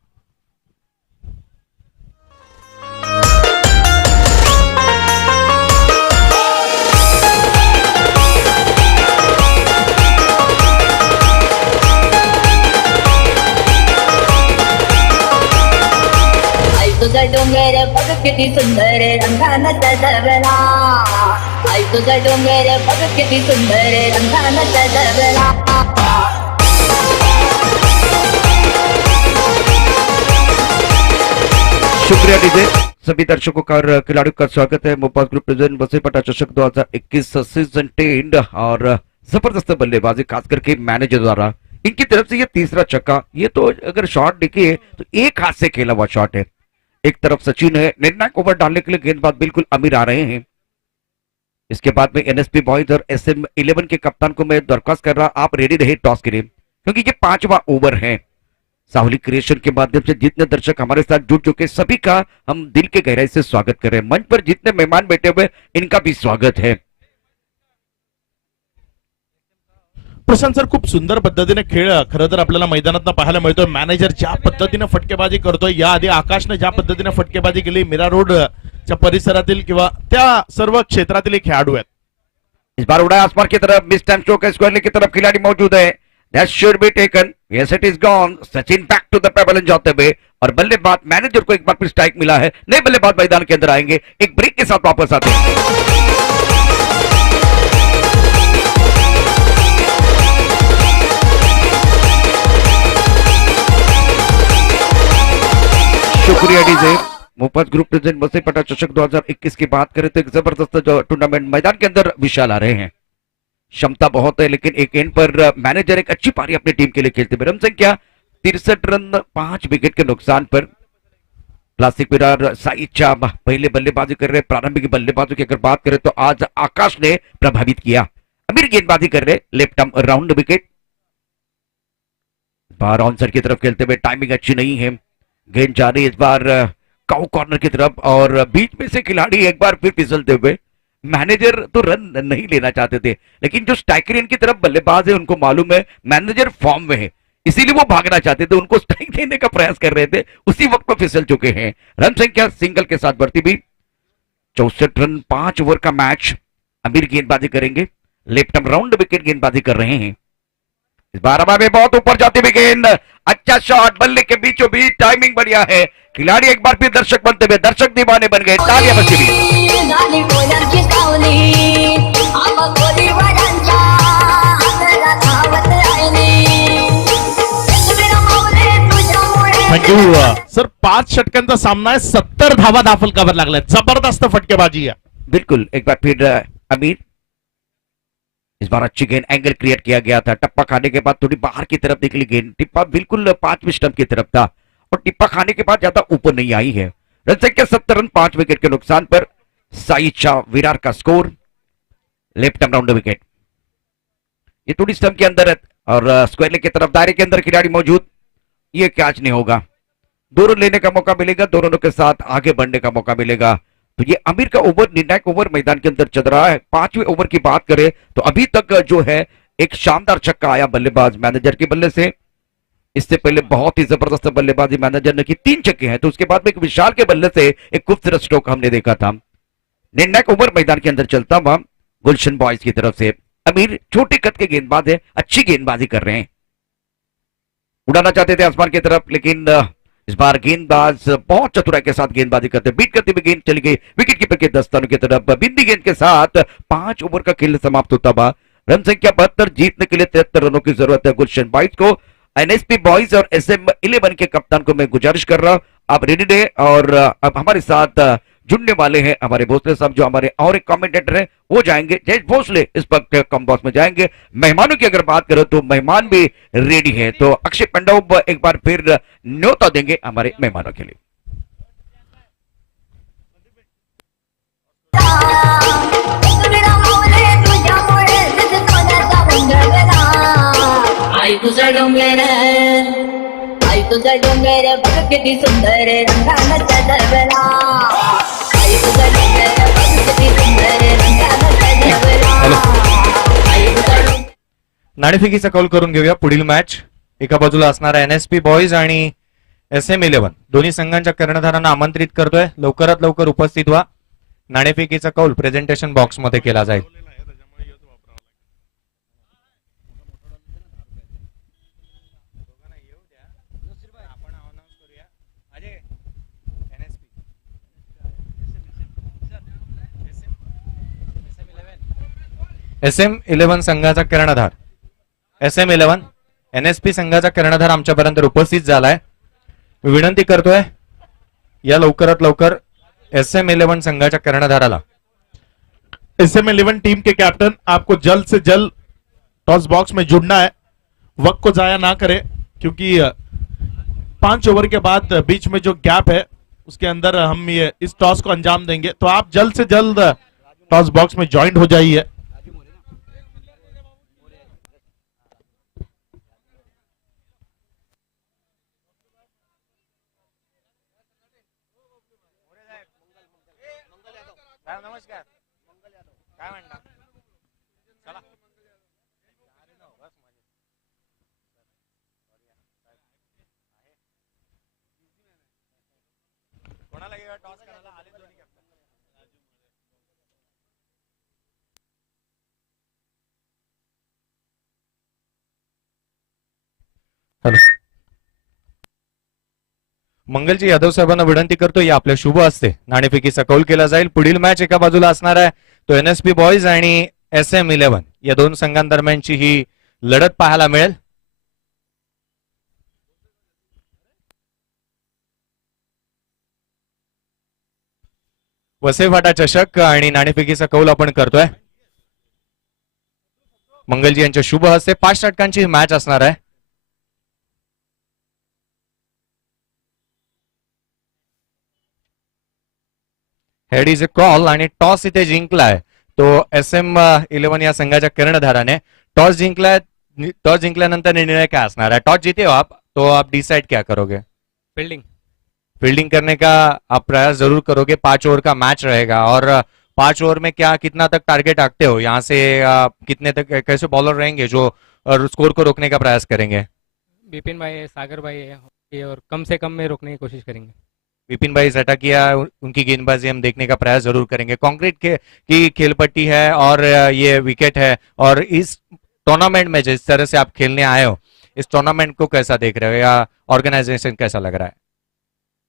तुझा डोंगर बघ किती सुंदर रंगानं सजवला। आई तुझा डोंगर बघ किती सुंदर रंगानं सजवला। शुक्रिया डीजे। सभी दर्शकों का और खिलाड़ियों का स्वागत है। मोपाल ग्रुप प्रेजेंट वसीपटा चषक 2021 सीजन 10 और जबरदस्त बल्लेबाजी खास करके मैनेजर द्वारा इनकी तरफ से ये तीसरा छक्का, ये तो अगर शॉट देखिए तो एक हाथ से खेला हुआ शॉट है। एक तरफ सचिन है, निर्णायक ओवर डालने के लिए गेंदबाज बिल्कुल अमीर आ रहे हैं। इसके बाद में एनएसपी बॉयज और SM11 के कप्तान को मैं दरख्वास्त कर रहा, आप रेडी रहे टॉस के लिए, क्योंकि ये 5वां ओवर है। साहुली क्रिएशन के माध्यम से जितने दर्शक हमारे साथ जुड़ चुके सभी का हम दिल के गहराई से स्वागत कर रहे हैं। मंच पर जितने मेहमान बैठे हुए इनका भी स्वागत है। प्रशांत सर, खूप सुंदर पद्धतीने खेळ खरं तर आपल्याला मैदानात पाहायला मिळतोय। मॅनेजर ज्या पद्धतीने फटकेबाजी करतोय, याआधी आकाशने ज्या पद्धतीने फटकेबाजी केली मीरा रोडच्या परिसरातील किंवा त्या सर्व क्षेत्रातील खेळाडू आहेत। इस बार उड़ा आसमान की तरफ, मिस टाइम स्ट्रोक स्क्वायर की तरफ खिलाड़ी मौजूद है। That should be taken. Yes, it is gone. Sachin back to the pebble जाते हुए और बल्लेबाज मैनेजर को एक बार फिर स्ट्राइक मिला है। नए बल्लेबाज मैदान के अंदर आएंगे, एक ब्रेक के साथ वापस आते हैं। शुक्रिया डीजे। मुफत ग्रुप प्रेजेंट बसे पटा चषक 2021 की बात करें तो एक जबरदस्त जो टूर्नामेंट मैदान के अंदर विशाल आ रहे हैं। क्षमता बहुत है, लेकिन एक एंड पर मैनेजर एक अच्छी पारी अपनी टीम के लिए खेलते हुए। रन संख्या 63 रन 5 विकेट के नुकसान पर। प्लास्टिक विरार साई चाब पहले बल्लेबाजी कर रहे। प्रारंभिक बल्लेबाजों की अगर बात करें तो आज आकाश ने प्रभावित किया। अमीर गेंदबाजी कर रहे, लेफ्ट आर्म राउंड विकेट। बार ऑनसर की तरफ खेलते हुए, टाइमिंग अच्छी नहीं है, गेंद जा रही इस बार काउ कॉर्नर की तरफ और बीच में से खिलाड़ी एक बार फिर फिसलते हुए। मैनेजर तो रन नहीं लेना चाहते थे, लेकिन जो स्ट्राइकर की तरफ बल्लेबाज है उनको मालूम है मैनेजर फॉर्म में है, इसीलिए वो भागना चाहते थे, उनको स्ट्राइक देने का प्रयास कर रहे थे, उसी वक्त पर फिसल चुके हैं। रन संख्या सिंगल के साथ बढ़ती भी 64 रन 5 ओवर का मैच। अमीर गेंदबाजी करेंगे, लेफ्ट आर्म राउंड विकेट गेंदबाजी कर रहे हैं। इस बार में बहुत ऊपर जाती हुई गेंद, अच्छा शॉट, बल्ले के बीचों बीच, टाइमिंग बढ़िया है। खिलाड़ी एक बार फिर दर्शक बनते हुए, दर्शक दीवाने बन गए, तालियां बजती हुई। गाणी कोल्यांची सावली, आम्हा कोळीवाड्यांच्या हाताला धावत राहिली. एकवीर माऊली तुझ्यामुळे थँक्यू सर। 5 षटकांचा सामना आहे, 70 धावा दाखल कराव्या लागल्या। जबरदस्त फटकेबाजी आहे। बिल्कुल, एक बार फिर अमीर, इस बार अच्छी गेंद, एंगल क्रिएट किया गया था। टप्पा खाने के बाद थोड़ी बाहर की तरफ निकली गेंद, टिप्पा बिल्कुल 5वें स्टंप की तरफ था और टिप्पा खाने के बाद ज्यादा ऊपर नहीं आई है। रन संख्या 70 रन 5 विकेट के नुकसान पर। साई शाह विरार का score, left arm round wicket. ये थोड़ी स्टंप के अंदर है और स्क्वायर की तरफ दायरे के अंदर खिलाड़ी मौजूद, ये कैच नहीं होगा। 2 रन लेने का मौका मिलेगा, 2 रनों के साथ आगे बढ़ने का मौका मिलेगा। तो ये अमीर का ओवर, निर्णायक ओवर मैदान के अंदर चल रहा है। 5वें ओवर की बात करें तो अभी तक जो है एक शानदार छक्का आया बल्लेबाज मैनेजर के बल्ले से। इससे पहले बहुत ही जबरदस्त बल्लेबाजी मैनेजर ने की, 3 छक्के हैं। तो उसके बाद में एक विशाल के बल्ले से एक खूबसूरत स्ट्रोक हमने देखा था। निर्णायक ओवर मैदान के अंदर चलता हुआ गुलशन बॉयज की तरफ से। अमीर छोटे कद के गेंदबाज है, अच्छी गेंदबाजी कर रहे हैं, उड़ाना चाहते थे आसमान की तरफ, लेकिन इस बार गेंदबाज बहुत चतुराई के साथ गेंदबाजी करते, बीट करते हुए गेंद चली गई विकेट कीपर के दस्तानों की तरफ। बिंदी गेंद के साथ 5 ओवर का खेल समाप्त होता हुआ। रन संख्या 72, जीतने के लिए 73 रनों की जरूरत है गुलशन बॉयज को। एनएसपी बॉयज और SM11 के कप्तान को मैं गुजारिश कर रहा हूं, आप रेडी रहे। और अब हमारे साथ जुड़ने वाले हैं हमारे भोसले साहब, जो हमारे और एक कमेंटेटर हैं, वो जाएंगे। जय भोसले इस वक्त कम बॉक्स में जाएंगे। मेहमानों की अगर बात करें तो मेहमान भी रेडी है, तो अक्षय पंडव एक बार फिर न्योता देंगे हमारे मेहमानों के लिए। एकवीर माऊली तुझ्यामुळे तिथे सोन्याचा मंगळवेढा. आई तुझा डोंगर, आई तुझा डोंगर बघ किती सुंदर रंगानं सजवला. आई तुझा डोंगर बघ किती सुंदर रंगानं सजवला. आई तुझा डोंगर. नाणेफेकीचा कौल करून घेऊया। पुढील मॅच एका बाजूला असणारा एनएसपी बॉयज आणि SM11 दोन्ही संघांच्या कर्णधारांना आमंत्रित करतोय, लवकरात लवकर उपस्थित व्हा। नाणेफेकीचा कौल प्रेझेंटेशन बॉक्स मध्ये केला जाईल। SM11 संघाचा कर्णधार, SM11 NSP संघाचा कर्णधार आमच्यापर्यंत उपस्थित झालाय। विनंती करतोय या लवकरात लवकर SM11 संघाच्या कर्णधाराला। SM11 टीम के कैप्टन, आपको जल्द से जल्द टॉस बॉक्स में जुड़ना है वक्त को जाया ना करें, क्योंकि 5 ओवर के बाद बीच में जो गैप है उसके अंदर हम ये इस टॉस को अंजाम देंगे। तो आप जल्द से जल्द टॉस बॉक्स में ज्वाइन हो जाइए। नमस्कार, काय म्हणता? चला. कोणाला घेऊया टॉस करायला? आले दोन्ही कॅप्टन. हॅलो, मंगलजी यादव साहेबांना विनंती करतो या आपल्या शुभ हस्ते नाणेफेकीचा कौल केला जाईल। पुढील मॅच एका बाजूला असणार आहे तो एनएसपी बॉयज आणि SM11 या दोन संघांदरम्यानची ही लढत पाहायला मिळेल। वसईफाटा चषक आणि नाणेफेकीचा कौल आपण करतोय मंगलजी यांच्या शुभ हस्ते। 5 षटकांची मॅच असणार आहे। हेड इज अ कॉल आणि टॉस इथे जिंकलाय तो SM11 या संघाच्या कर्णधाराने टॉस जिंकलाय। टॉस जिंकल्यानंतर निर्णय काय असणार है? टॉस जीते हो आप तो आप डिसाइड क्या करोगे? फील्डिंग। फील्डिंग करने का आप प्रयास जरूर करोगे। 5 ओवर का मैच रहेगा और 5 ओवर में क्या कितना तक टारगेट रखते हो? यहाँ से कितने तक कैसे बॉलर रहेंगे जो स्कोर को रोकने का प्रयास करेंगे? विपिन भाई है, सागर भाई है, ये और कम से कम में रोकने की कोशिश करेंगे। विपिन भाई सटा किया, उनकी गेंदबाजी हम देखने का प्रयास जरूर करेंगे। कंक्रीट की खेलपट्टी है और ये विकेट है और इस टूर्नामेंट में जिस तरह से आप खेलने आए हो इस टूर्नामेंट को कैसा देख रहे हो या ऑर्गेनाइजेशन कैसा लग रहा है?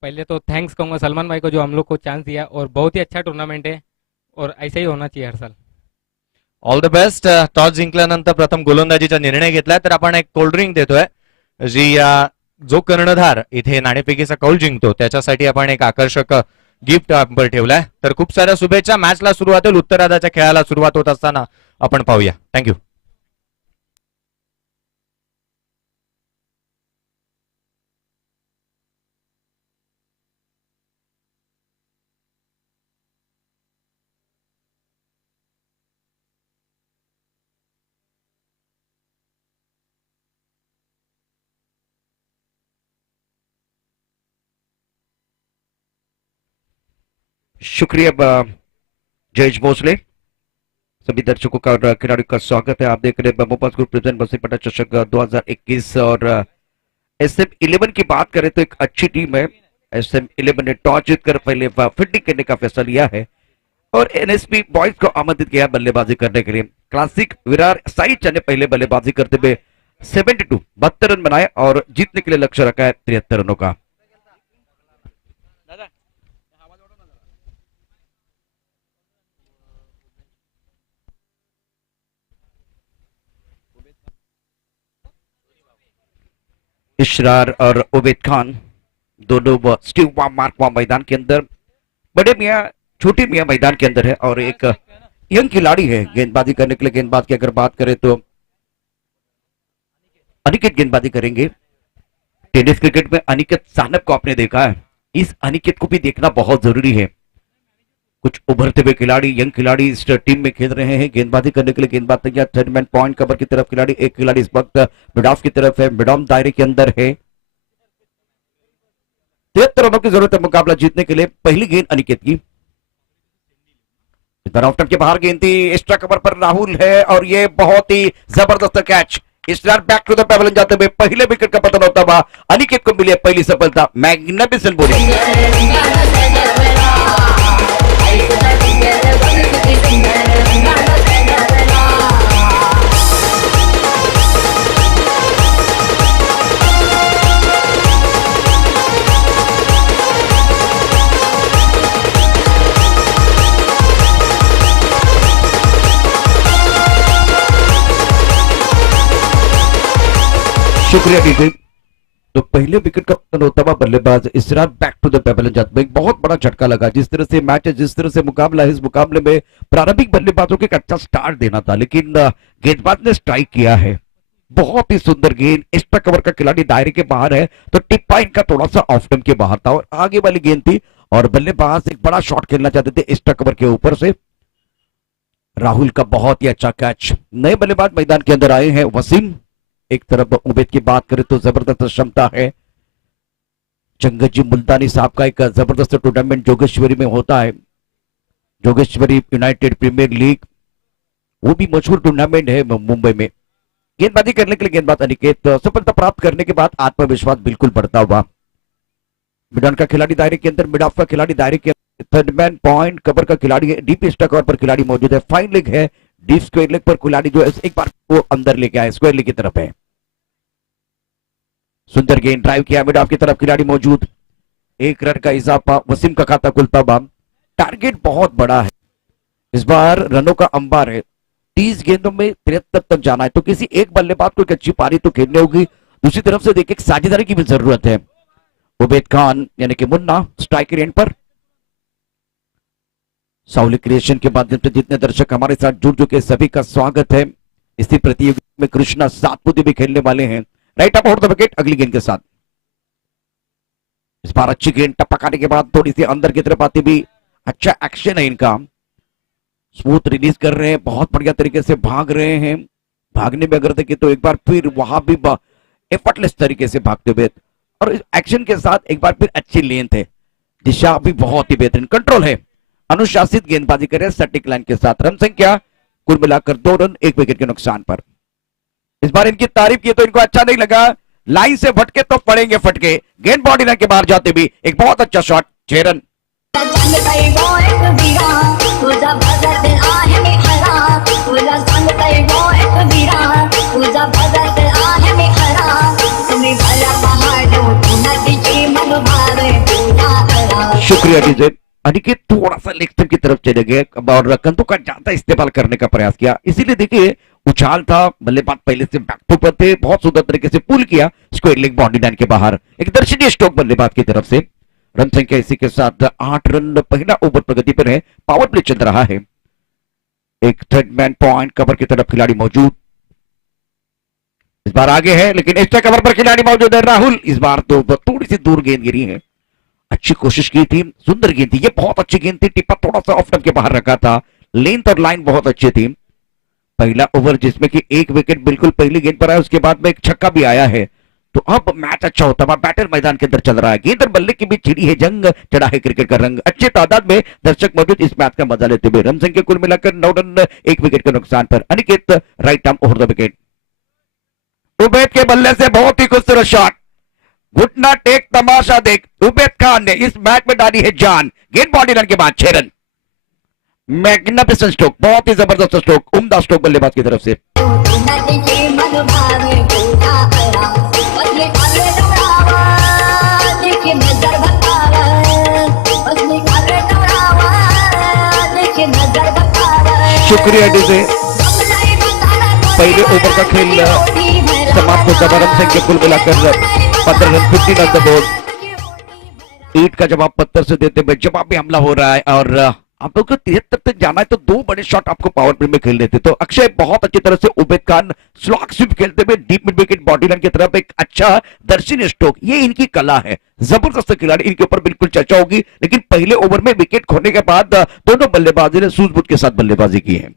पहले तो थैंक्स कहूँगा सलमान भाई को जो हम लोग को चांस दिया और बहुत ही अच्छा टूर्नामेंट है और ऐसे ही होना चाहिए हर साल। All the best. टॉस जिंकल्यानंतर प्रथम गोलंदाजीचा निर्णय घेतलाय तर आपण एक कोल्ड ड्रिंक देतोय जी जो कर्णधार इथे नाणेफेकीचा कौल जिंकतो त्याच्यासाठी आपण एक आकर्षक गिफ्ट आपण ठेवलाय। तर खूप साऱ्या शुभेच्छा। मॅचला सुरुवात होईल, उत्तरार्धाच्या खेळाला सुरुवात होत असताना आपण पाहूया। थँक्यू। शुक्रिया जयेश भोसले। सभी दर्शकों का और खिलाड़ियों का स्वागत है। आप देख रहे हैं मोपास ग्रुप प्रेजेंट वसईपाटा चषक 2021 और SM11 की बात करें तो एक अच्छी टीम है। SM11 ने टॉस जीतकर पहले फील्डिंग करने का फैसला लिया है और NSP बॉयज को आमंत्रित किया बल्लेबाजी करने के लिए। क्लासिक विरार साई ने पहले बल्लेबाजी करते हुए 72 रन बनाए और जीतने के लिए लक्ष्य रखा है 73 रनों का। इशरार और उबैद खान दोनों स्टीव मार्क मैदान के अंदर, बड़े मियाँ छोटे मियाँ मैदान के अंदर है और एक यंग खिलाड़ी है गेंदबाजी करने के लिए। गेंदबाज की अगर बात करें तो अनिकेत गेंदबाजी करेंगे। टेनिस क्रिकेट में अनिकेत सानप को आपने देखा है, इस अनिकेत को भी देखना बहुत जरूरी है। कुछ उभरते हुए खिलाड़ी, यंग खिलाड़ी इस टीम में खेल रहे हैं। गेंदबाजी करने के लिए गेंदबाज तैयार, थर्ड मैन पॉइंट कवर की तरफ खिलाड़ी, एक खिलाड़ी इस वक्त मिड ऑफ की तरफ है, मिड ऑफ दायरे के अंदर है। 73 रनों की जरूरत है मुकाबला जीतने के लिए। पहली गेंद अनिकेत की, ऑफ के बाहर गेंद थी, एक्स्ट्रा कवर पर राहुल है और ये बहुत ही जबरदस्त कैच। इस बैक टू द पेवलियन जाते हुए पहले विकेट का पतन होता हुआ अनिकेत को मिली पहली सफलता। Magnificent bowling. शुक्रिया डीजे। तो पहले विकेट का पतन होता हुआ बल्लेबाज इसरार बैक टू द पेवलियन जाते हुए एक बहुत बड़ा झटका लगा। जिस तरह से मैच है, जिस तरह से मुकाबला है, इस मुकाबले में प्रारंभिक बल्लेबाजों को एक अच्छा स्टार्ट देना था लेकिन गेंदबाज ने स्ट्राइक किया है। बहुत ही सुंदर गेंद, एक्स्ट्रा कवर का खिलाड़ी दायरे के बाहर है तो टिप्पा इनका थोड़ा सा ऑफ स्टंप के बाहर था और आगे वाली गेंद थी और बल्लेबाज एक बड़ा शॉट खेलना चाहते थे एक्स्ट्रा कवर के ऊपर से। राहुल का बहुत ही अच्छा कैच। नए बल्लेबाज मैदान के अंदर आए हैं वसीम। एक तरफ उबैद की बात करें तो जबरदस्त क्षमता है। जंगजी मुल्तानी साहब का एक जबरदस्त टूर्नामेंट जोगेश्वरी में होता है, जोगेश्वरी यूनाइटेड प्रीमियर लीग, वो भी मशहूर टूर्नामेंट है मुंबई में। गेंदबाजी करने के लिए गेंदबाज अनिकेत सफलता प्राप्त करने के बाद आत्मविश्वास बिल्कुल बढ़ता हुआ। मिडन का खिलाड़ी दायरे के अंदर, मिड ऑफ का खिलाड़ी दायरे के अंदर, थर्ड मैन पॉइंट कवर का खिलाड़ी है, डीप एक्स्ट्रा कवर पर खिलाड़ी मौजूद है, फाइन लेग है, डीप स्क्वायर लेग पर खिलाड़ी जो है एक बार वो अंदर लेके आए, स्क्वायर लेग की तरफ है। सुंदर गेंद ड्राइव किया, मिड ऑफ की तरफ खिलाड़ी मौजूद, 1 रन का इजाफा, वसीम का खाता खुलता हुआ। टारगेट बहुत बड़ा है, इस बार रनों का अंबार है, 30 गेंदों में 73 तक जाना है तो किसी एक बल्लेबाज को एक अच्छी पारी तो खेलनी होगी। दूसरी तरफ से देखिए साझेदारी की भी जरूरत है। उबैद खान यानी कि मुन्ना स्ट्राइकर एंड पर। साउली क्रिएशन के माध्यम से जितने दर्शक हमारे साथ जुड़ चुके सभी का स्वागत है। इसी प्रतियोगिता में कृष्णा सातपुते भी खेलने वाले हैं। Right up out the wicket अगली गेंद के साथ। इस बार अच्छी गेंद टपकाने के बाद थोड़ी सी अंदर की तरफ आती भी, अच्छा एक्शन है इनका, स्मूथ रिलीज कर रहे हैं, बहुत बढ़िया तरीके से भाग रहे हैं। भागने में अगर देखें तो एक बार फिर वहां भी एफर्टलेस तरीके से भागते हुए और एक्शन के साथ एक बार फिर अच्छी लेंथ है, दिशा भी बहुत ही बेहतरीन, कंट्रोल है, अनुशासित गेंदबाजी करे सटीक लाइन के साथ। रन संख्या कुल मिलाकर 2 रन 1 विकेट के नुकसान पर। इस बार इनकी तारीफ की तो इनको अच्छा नहीं लगा, लाइन से भटके तो पड़ेंगे फटके, गेंद बॉडी लाइन के बाहर जाते भी एक बहुत अच्छा शॉट, 6 रन। शुक्रिया डीजे। अनिकेत थोड़ा सा लेग स्टंप की तरफ चले गए और कंधों का ज्यादा इस्तेमाल करने का प्रयास किया, इसीलिए देखिए उछाल था, बल्लेबाज पहले से बैकफुट पर थे, बहुत सुंदर तरीके से पुल किया, स्क्वायर लेग बॉडी लाइन के बाहर, एक दर्शनीय स्ट्रोक बल्लेबाज की तरफ से। रन संख्या इसी के साथ 8 रन, पहला ओवर प्रगति पर है, पावर प्ले चल रहा है। एक थर्ड मैन पॉइंट कवर की तरफ खिलाड़ी मौजूद, इस बार आगे है लेकिन एक्स्ट्रा कवर पर खिलाड़ी मौजूद है राहुल। इस बार तो थोड़ी सी दूर गेंद गिरी है, अच्छी कोशिश की थी, सुंदर गेंद थी, ये बहुत अच्छी गेंद थी, टिप्पा थोड़ा सा ऑफ स्टंप के बाहर रखा था, लेंथ और लाइन बहुत अच्छी थी। पहला ओवर जिसमें कि 1 विकेट बिल्कुल पहली गेंद पर आया, उसके बाद में एक छक्का भी आया है, तो अब मैच अच्छा होता है। बैटर मैदान के अंदर चल रहा है, गेंद और बल्ले के बीच छिड़ी है जंग, चढ़ा है क्रिकेट का रंग, अच्छे तादाद में दर्शक मौजूद इस मैच का मजा लेते हुए। रन संख्या कुल मिलाकर 9 रन 1 विकेट के नुकसान पर। Aniket right arm over the wicket. Ubaid के बल्ले से बहुत ही खूबसूरत शॉट, घुटना टेक तमाशा देख, उबैद खान ने इस मैच में डाली है जान, गेंद बॉडी रन के बाद 6 रन। मैग्निफिसेंट स्ट्रोक, बहुत ही जबरदस्त स्ट्रोक, उम्दा स्ट्रोक बल्लेबाज की तरफ से। शुक्रिया डीजे। पहले ओवर का खेल समाप्त होता है, रन संख्या कुल मिलाकर 15 रन, 15 ऑन द बोर्ड। ईट का जवाब पत्थर से देते हुए जवाबी हमला हो रहा है और आप लोग को 73 तक जाना है तो 2 बड़े शॉट आपको पावर प्ले में खेल लेते। तो अक्षय बहुत अच्छी तरह से उबैद खान स्लॉग स्वीप खेलते हुए deep mid wicket body line की तरफ एक अच्छा दर्शनीय स्ट्रोक, ये इनकी कला है, जबरदस्त खिलाड़ी, इनके ऊपर बिल्कुल चर्चा होगी। लेकिन पहले ओवर में विकेट खोने के बाद दोनों बल्लेबाजों ने सूझबूझ के साथ बल्लेबाजी की है।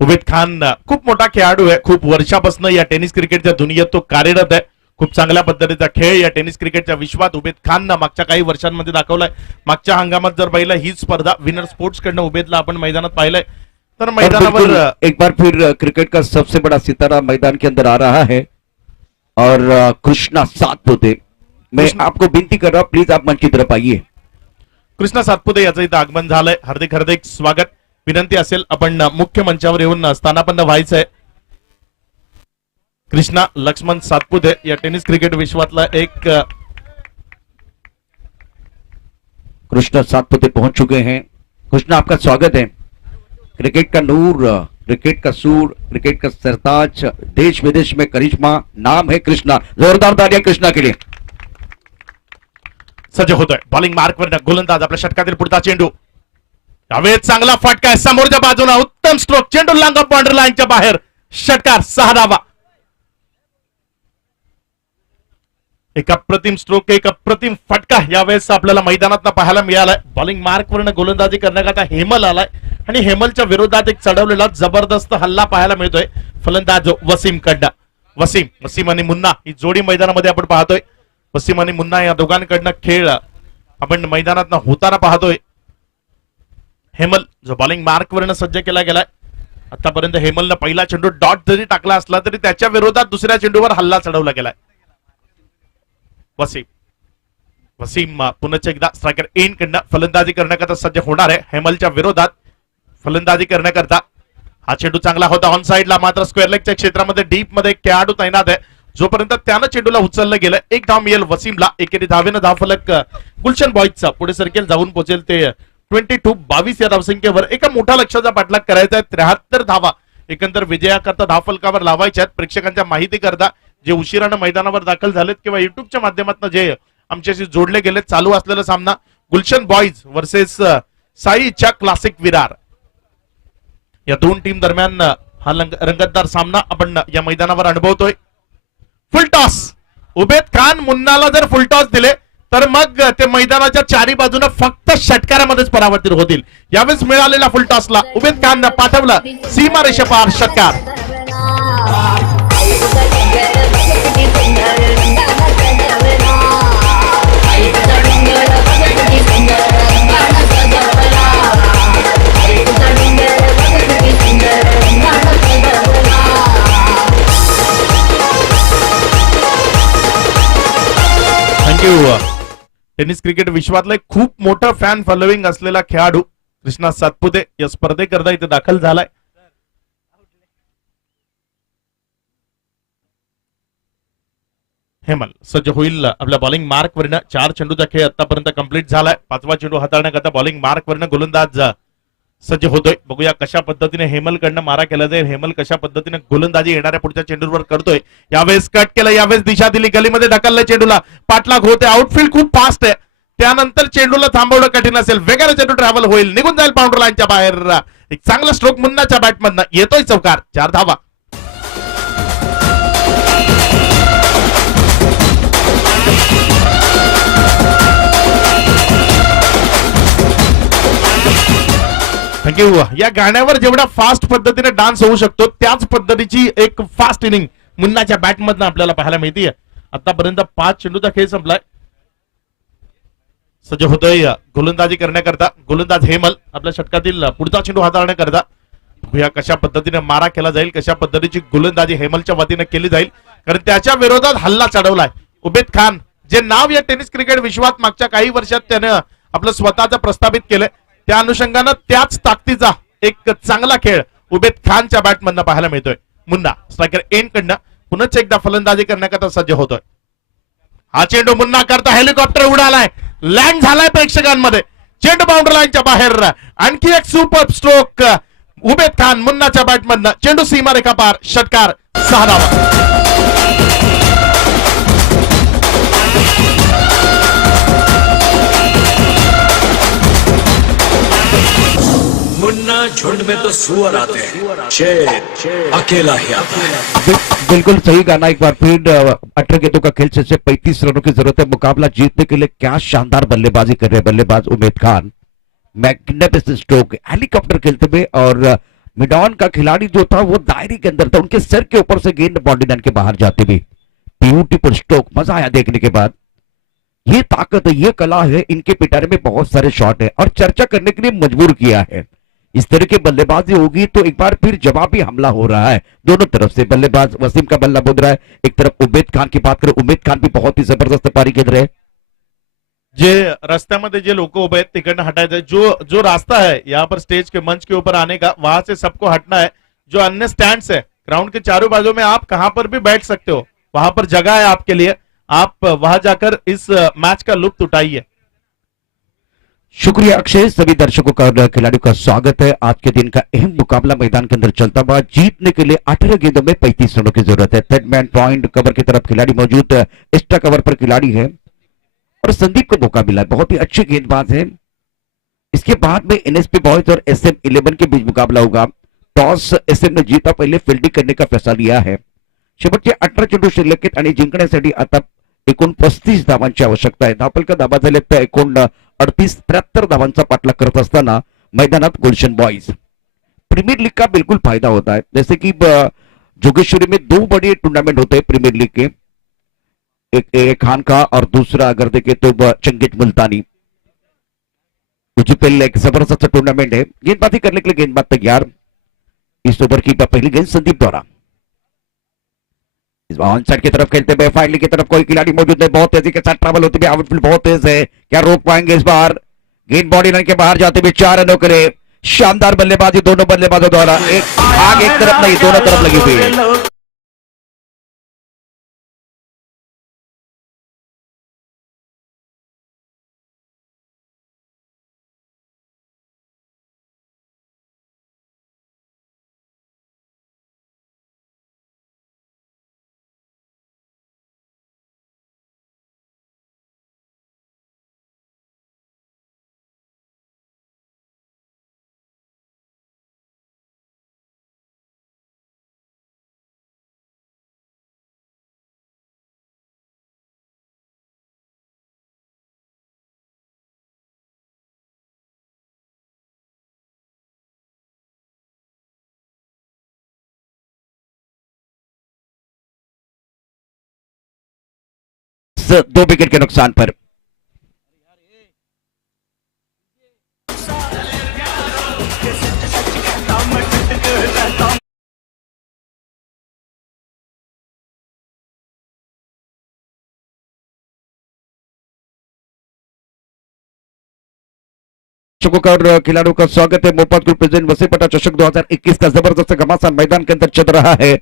उबैद खान खूप मोठा खेळाडू आहे, खूप वर्षापासून या टेनिस क्रिकेटच्या दुनियेत तो कार्यरत आहे, खूप चांगल्या पद्धतीचा खेळ या टेनिस क्रिकेटच्या विश्वात उबैद खाननं मागच्या काही वर्षांमध्ये दाखवलाय। मागच्या हंगामात जर पाहिलं ही स्पर्धा विनर स्पोर्ट्स कडनं उबैदला आपण मैदानात पाहिलंय, तर मैदानावर एक बार फिर क्रिकेट का सबसे बड़ा सितारा मैदान के अंदर आ रहा है और कृष्णा सातपुते, मैं आपको विनती कर रहा हूं प्लीज आप मंच की तरफ आइए। कृष्णा सातपुते याचं इथं आगमन झालंय, हार्दिक हार्दिक स्वागत। विनंती असेल आपण मुख्य मंचावर येऊन स्थानापन्न व्हायचंय। कृष्णा लक्ष्मण सातपुते या टेनिस क्रिकेट विश्वातला एक कृष्णा सातपुते पहुंच चुके हैं। कृष्णा आपका स्वागत है। क्रिकेट का नूर, क्रिकेट का सूर, क्रिकेट का सरताज, देश विदेश में करिश्मा, नाम है कृष्णा। जोरदार तालियां कृष्णा के लिए। सज्ज होतोय बॉलिंग मार्कवर गोलंदाज, आपल्या षटकातील पुढचा चेंडू, यावेळेस चांगला फटका आहे समोरच्या बाजूला, उत्तम स्ट्रोक, चेंडू लांब बाउंड्री लाईनच्या बाहेर, षटकार 6 धावा. एक अप्रतिम स्ट्रोक, एक अप्रतिम फटका यावेळेस आपल्याला मैदानात पाहायला मिळालाय. बॉलिंग मार्क वरनं गोलंदाजी करण्याकरता हेमल आलाय आणि हेमलच्या विरोधात एक चढवलेला जबरदस्त हल्ला पाहायला मिळतोय फलंदाज वसीम कडनं. वसीम आणि मुन्ना ही जोडी मैदानामध्ये आपण पाहतोय. वसीम आणि मुन्ना या दोघांकडनं खेळ आपण मैदानात होताना पाहतोय. हेमल जो बॉलिंग मार्क वरनं सज्ज केला गेलाय. आतापर्यंत हेमलनं पहिला चेंडू डॉट जरी टाकला असला तरी त्याच्या विरोधात दुसऱ्या चेंडूवर हल्ला चढवला गेलाय. वसीम पुन्हा एकदा स्ट्रायकर एन कडनं फलंदाजी करण्याकरता सज्ज होणार आहे. हेमलच्या विरोधात फलंदाजी करण्याकरता हा चेंडू चांगला होता ऑन साइडला, मात्र स्क्वेअर लेगच्या क्षेत्रामध्ये डीप मध्ये खेळाडू तैनात आहे. जोपर्यंत त्यानं चेंडूला उचललं गेलं एक धाव मिळेल वसीमला. एकेरी धावेनं धावफलक गुलशन बॉईजचा पुढे सरकेल, जाऊन पोहोचेल ते 22 या धावसंख्येवर. एका मोठा लक्षाचा पाठलाग करायचा आहे. 73 धावा एकंदर विजयाकरता धावफलकावर लावायच्यात. प्रेक्षकांच्या माहिती करता जे उशिरानं मैदानावर दाखल झालेत किंवा युट्यूबच्या माध्यमातून जे आमच्याशी जोडले गेले, चालू असलेला सामना गुलशन बॉईज वर्सेस साई इच्छा क्लासिक विरार या दोन टीम दरम्यान हा रंगतदार सामना आपण या मैदानावर अनुभवतोय. फुल टॉस उबेद खान मुन्नाला जर फुल टॉस दिले तर मग ते मैदानाच्या चारी बाजूने फक्त षटकारामध्येच परावर्तित होतील. यावेळेस मिळालेल्या फुल टॉसला उबेद खान पाठवलं सीमा रेषेपार षटकार. थँक्यू. टेनिस क्रिकेट विश्वातलं खूप मोठं फॅन फॉलोईंग असलेला खेळाडू कृष्णा सातपुते या स्पर्धेकरता इथे दाखल झालाय. हेमल सज्ज होईल आपल्या बॉलिंग मार्क वरनं. 4 चेंडूचा खेळ आतापर्यंत कंप्लीट झालाय. 5वा चेंडू हाताळण्याकरता बॉलिंग मार्क वरनं गोलंदाज सज्ज होतोय. बघूया कशा पद्धतीने हेमल कडनं मारा केला जाईल. हेमल कशा पद्धतीने गोलंदाजी येणाऱ्या पुढच्या चेंडूवर करतोय. यावेळेस कट केलं, यावेळेस दिशा दिली, गलीमध्ये ढकललं चेंडूला, पाठलाग होते. आउटफील्ड खूप फास्ट आहे, त्यानंतर चेंडूला थांबवणं कठीण असेल. वेगाने चेंडू ट्रॅव्हल होईल, निघून जाईल बाउंड्री लाईनच्या बाहेर. एक चांगला स्ट्रोक मुन्नाच्या बॅटमधनं येतोय चौकार. 4 धावा. थँक्यू. या गाण्यावर जेवढा फास्ट पद्धतीने डान्स होऊ शकतो त्याच पद्धतीची एक फास्ट इनिंग मुन्नाच्या बॅटमधनं आपल्याला पाहायला मिळते. आतापर्यंत 5 चेंडूचा खेळ संपलाय. सज्ज होतोय गोलंदाजी करण्याकरता गोलंदाज हेमल. आपल्या षटकातील पुढचा चेंडू हाताळण्याकरता बघूया कशा पद्धतीने मारा केला जाईल, कशा पद्धतीची गोलंदाजी हेमलच्या वतीने केली जाईल, कारण त्याच्या विरोधात हल्ला चढवलाय उबेद खान, जे नाव या टेनिस क्रिकेट विश्वात मागच्या काही वर्षात त्यानं आपलं स्वतःचं प्रस्थापित केलंय. त्या अनुषंगानं त्याच ताकदीचा एक चांगला खेळ उबेद खानच्या बॅटमधनं पाहायला मिळतोय. मुन्ना स्ट्रायकर एन कडनं पुन्हा एकदा फलंदाजी करण्याकरता सज्ज होतोय. हा चेंडू मुन्ना करता हेलिकॉप्टर उडालाय, लँड झालाय प्रेक्षकांमध्ये. चेंडू बाउंड्री लाईनच्या बाहेर. आणखी एक सुपर स्ट्रोक उबेद खान मुन्नाच्या बॅटमधनं. चेंडू सीमारेखा पार. षटकार. 6 धावा. मुन्ना झुंड में तो सुअर आते हैं, शेर अकेला ही आता है. बिल्कुल सही गाना. एक बार फिर 18 गेंदों का खेल, 635 रनों की जरूरत है मुकाबला जीतने के लिए. क्या शानदार बल्लेबाजी कर रहे हैं बल्लेबाज Ubed Khan. Magnificent stroke, helicopter खेलते हुए. और मिडॉन का खिलाड़ी जो था वो दायरे के अंदर था, उनके सर के ऊपर से गेंद बाउंड्री लाइन के बाहर जाते हुए. ब्यूटीफुल स्ट्रोक, मजा आया देखने के बाद. ये ताकत है, ये कला है, इनके पिटारे में बहुत सारे शॉट है और चर्चा करने के लिए मजबूर किया है. इस तरह की बल्लेबाजी होगी तो एक बार फिर जवाबी हमला हो रहा है दोनों तरफ से. बल्लेबाज वसीम का बल्ला बोल रहा है, एक तरफ उबेद खान की बात करें, उबेद खान भी बहुत ही जबरदस्त पारी खेल रहे हैं. जे रास्त्यामध्ये जे लोग उभे हैं तिकडनं हटायचं. जो रास्ता है यहाँ पर स्टेज के मंच के ऊपर आने का, वहां से सबको हटना है. जो अन्य स्टैंड्स है ग्राउंड के चारों बाजू में, आप कहां पर भी बैठ सकते हो, वहां पर जगह है आपके लिए. आप वहां जाकर इस मैच का लुत्फ उठाइए. शुक्रिया अक्षय. सभी दर्शकों का और खिलाड़ियों का स्वागत है. आज के दिन का अहम मुकाबला मैदान के अंदर चलता हुआ. जीतने के लिए 18 गेंदों में 35 रनों की जरूरत है. थर्ड मैन पॉइंट कवर की तरफ खिलाड़ी मौजूद, एक्स्ट्रा कवर पर खिलाड़ी है और संदीप को मौका मिला. बहुत ही अच्छे गेंदबाज है. इसके बाद में एनएसपी बॉयज और एसएम 11 के बीच मुकाबला होगा. टॉस एसएम ने जीता पहिले फिल्डिंग करने का फैसला लिया है. शेवटचे 18 चेंडू शिल्लक आहेत आणि जिंकण्यासाठी आता एकूण 35 धावांची आवश्यकता आहे. धावफलक धावा झाले तर एकूण 38-73 धावांचा पाठलाग करत असताना मैदानात गुलशन बॉयज. प्रीमियर लीग का बिल्कुल फायदा होता है. जैसे कि जोगेश्वरी में 2 बड़े टूर्नामेंट होते हैं प्रीमियर लीग के, एक खान का और दूसरा अगर देखें तो चंगेज मुल्तानी. UGPL एक जबरदस्त टूर्नामेंट है. गेंदबाजी करने के लिए गेंदबाज तैयार. इस ओवर की पहली गेंद संदीप द्वारा. इस बार ऑन साइड की तरफ खेलते हुए फाइनली की तरफ कोई खिलाड़ी मौजूद है. बहुत तेजी के साथ ट्रैवल होते हुए आउटफील्ड बहुत तेज है. क्या रोक पाएंगे इस बार? गेंद बॉडी लाइन के बाहर जाते हुए 4 रनों के लिए. शानदार बल्लेबाजी दोनों बल्लेबाजों द्वारा. एक आग एक तरफ नहीं, दोनों तरफ लगी हुई है. दो विकेट के नुकसान पर और खिलाड़ियों का स्वागत है. मोपात ग्रुप प्रेजेंट वसीपटा चषक 2021 का जबरदस्त घमासान मैदान के अंदर चल रहा है.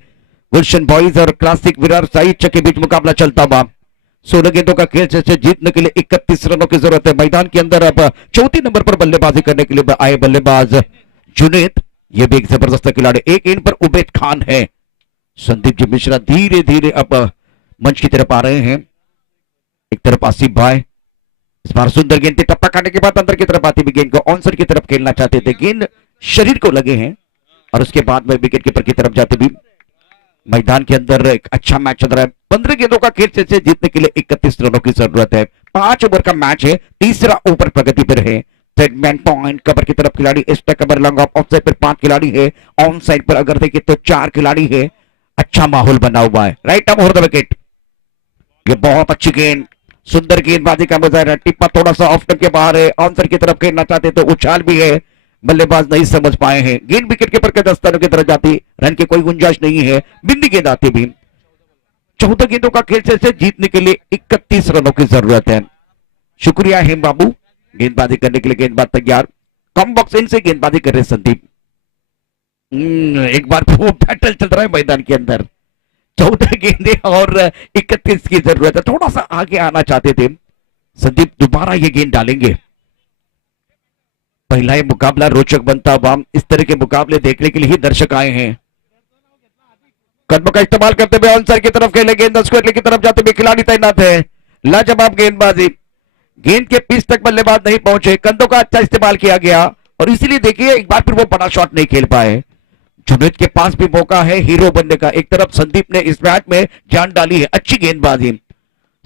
गुलशन बॉयज और क्लासिक विरार साहित्य के बीच मुकाबला चलता हुआ. 16 गेंदों का खेल से जीतने के लिए 31 रनों की जरूरत है. मैदान के अंदर अब चौथी नंबर पर बल्लेबाजी करने के लिए आए बल्लेबाज जुनेद. ये भी एक जबरदस्त खिलाड़ी. एक गेंद पर उबैद खान है. संदीप जी मिश्रा धीरे धीरे अब मंच की तरफ आ रहे हैं. एक तरफ आसिफ भाई. इस बार सुंदर गेंद थी. टप्पा खाने के बाद अंदर की तरफ आती हुई गेंद को ऑनसर की तरफ खेलना चाहते थे. गेंद शरीर को लगे हैं और उसके बाद में विकेट कीपर की तरफ जाते भी. मैदान के अंदर एक अच्छा मैच चल रहा है. 15 गेंदों का खेल से जीतने के लिए 31 रनों की जरूरत है. 5 ओवर का मैच है. तीसरा ओवर प्रगति पर है. सेगमेंट पॉइंट कवर की तरफ खिलाड़ी. Extra cover long off side पर 5 खिलाड़ी है. ऑन साइड पर अगर देखें तो 4 खिलाड़ी है. अच्छा माहौल बना हुआ है. Right arm over the wicket. ये बहुत अच्छी गेंद. सुंदर गेंदबाजी का मुजाहरा. टिप्पा थोड़ा सा ऑफ के बाहर है. ऑनसर की तरफ खेलना चाहते तो उछाल भी है. बल्लेबाज नहीं समझ पाए हैं. गेंद विकेट कीपर के दस्तानों की तरफ जाती. रन की कोई गुंजाइश नहीं है. बिंदी गेंद आती भी. 14 गेंदों का खेल से जीतने के लिए 31 रनों की जरूरत है. शुक्रिया हेम बाबू. गेंदबाजी करने के लिए गेंदबाज तैयार. कम बॉक्स इन से गेंदबाजी कर रहे संदीप. एक बार वो बैटल चल रहा है मैदान के अंदर. 14 गेंदे और 31 की जरूरत है. थोड़ा सा आगे आना चाहते थे संदीप. दोबारा ये गेंद डालेंगे. पहला ये मुकाबला रोचक बनता हुआ. इस तरह के मुकाबले देखने के लिए ही दर्शक आए हैं. कदम का इस्तेमाल करते हुए आंसर की तरफ खेले. गेंद स्क्वायर की तरफ जाते हुए खिलाड़ी तैनात है. लाजवाब गेंदबाजी. गेंद के पिच तक बल्लेबाज नहीं पहुंचे. कंधों का अच्छा इस्तेमाल किया गया और इसीलिए देखिए एक बार फिर वो बड़ा शॉट नहीं खेल पाए. जुनैद के पास भी मौका है हीरो बनने का. एक तरफ संदीप ने इस मैच में जान डाली है. अच्छी गेंदबाजी.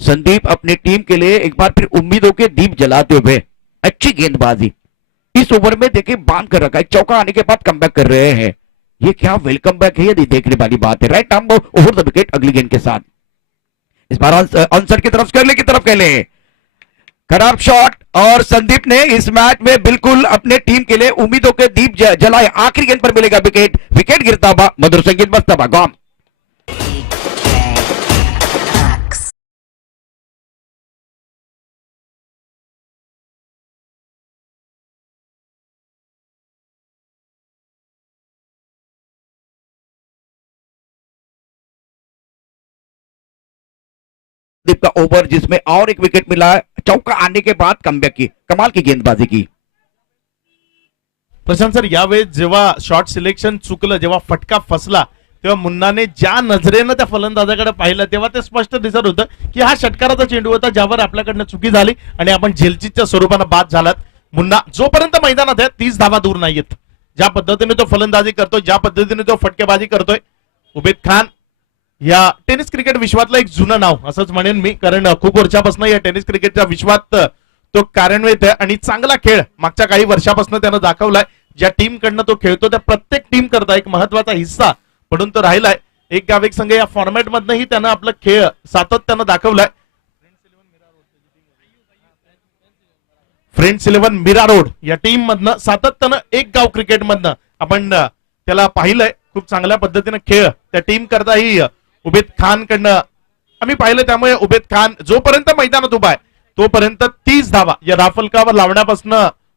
संदीप अपनी टीम के लिए एक बार फिर उम्मीदों के दीप जलाते हुए. अच्छी गेंदबाजी. इस ओवर में देखिए बांध कर रखा है. चौका आने के बाद कमबैक कर रहे हैं. ये क्या वेलकम बैक है. ये देखने वाली बात है. Right arm over the wicket अगली गेंद के साथ. इस बार आंसर की तरफ करले की तरफ खेले. खराब शॉट और संदीप ने इस मैच में बिल्कुल अपने टीम के लिए उम्मीदों के दीप जलाए. आखिरी गेंद पर मिलेगा विकेट. विकेट गिरता हुआ मधुर संगीत बजता हुआ. गॉम. दीप का ओवर जिसमें और एक विकेट मिला. चौका आने के बाद कमबैक की कमाल की गेंदबाजी की. प्रशांत सर यावेळेस जेव्हा शॉट सिलेक्शन चुकलं, जेव्हा फटका फसला, तेव्हा मुन्नाने ज्या नजरेनं त्या फलंदाजाकडे पाहिलं तेव्हा ते स्पष्ट दिसत होतं की हा षटकाराचा चेंडू होता ज्यावर आपल्याकडनं चुकी झाली आणि आपण झेलचीच्या स्वरूपानं बाद झालात. मुन्ना जोपर्यंत मैदानात आहे 30 धावा दूर नाहीयेत. ज्या पद्धतीने तो फलंदाजी करतोय, ज्या पद्धतीने तो फटकेबाजी करतोय, उबेद खान या टेनिस क्रिकेट विश्वातलं एक जुनं नाव असंच म्हणेन मी, कारण खूप वर्षापासून या टेनिस क्रिकेटच्या विश्वात तो कार्यान्वित आहे आणि चांगला खेळ मागच्या काही वर्षापासून त्यानं दाखवलाय. ज्या टीम कडनं तो खेळतो त्या प्रत्येक टीम करता एक महत्वाचा हिस्सा म्हणून तो राहिलाय. एक गाव एक संघ या फॉर्मॅट मधनही त्यानं आपला खेळ सातत्यानं दाखवलाय. फ्रेंड्स 11 मीरा रोड या टीम मधनं सातत्यानं एक गाव क्रिकेट मधनं आपण त्याला पाहिलंय. खूप चांगल्या पद्धतीनं खेळ त्या टीम करताही उबेद खान कडनं आम्ही पाहिलं. त्यामुळे उबेद खान जोपर्यंत मैदानात उभा आहे तोपर्यंत 30 धावा या राफलकावर लावण्यापासून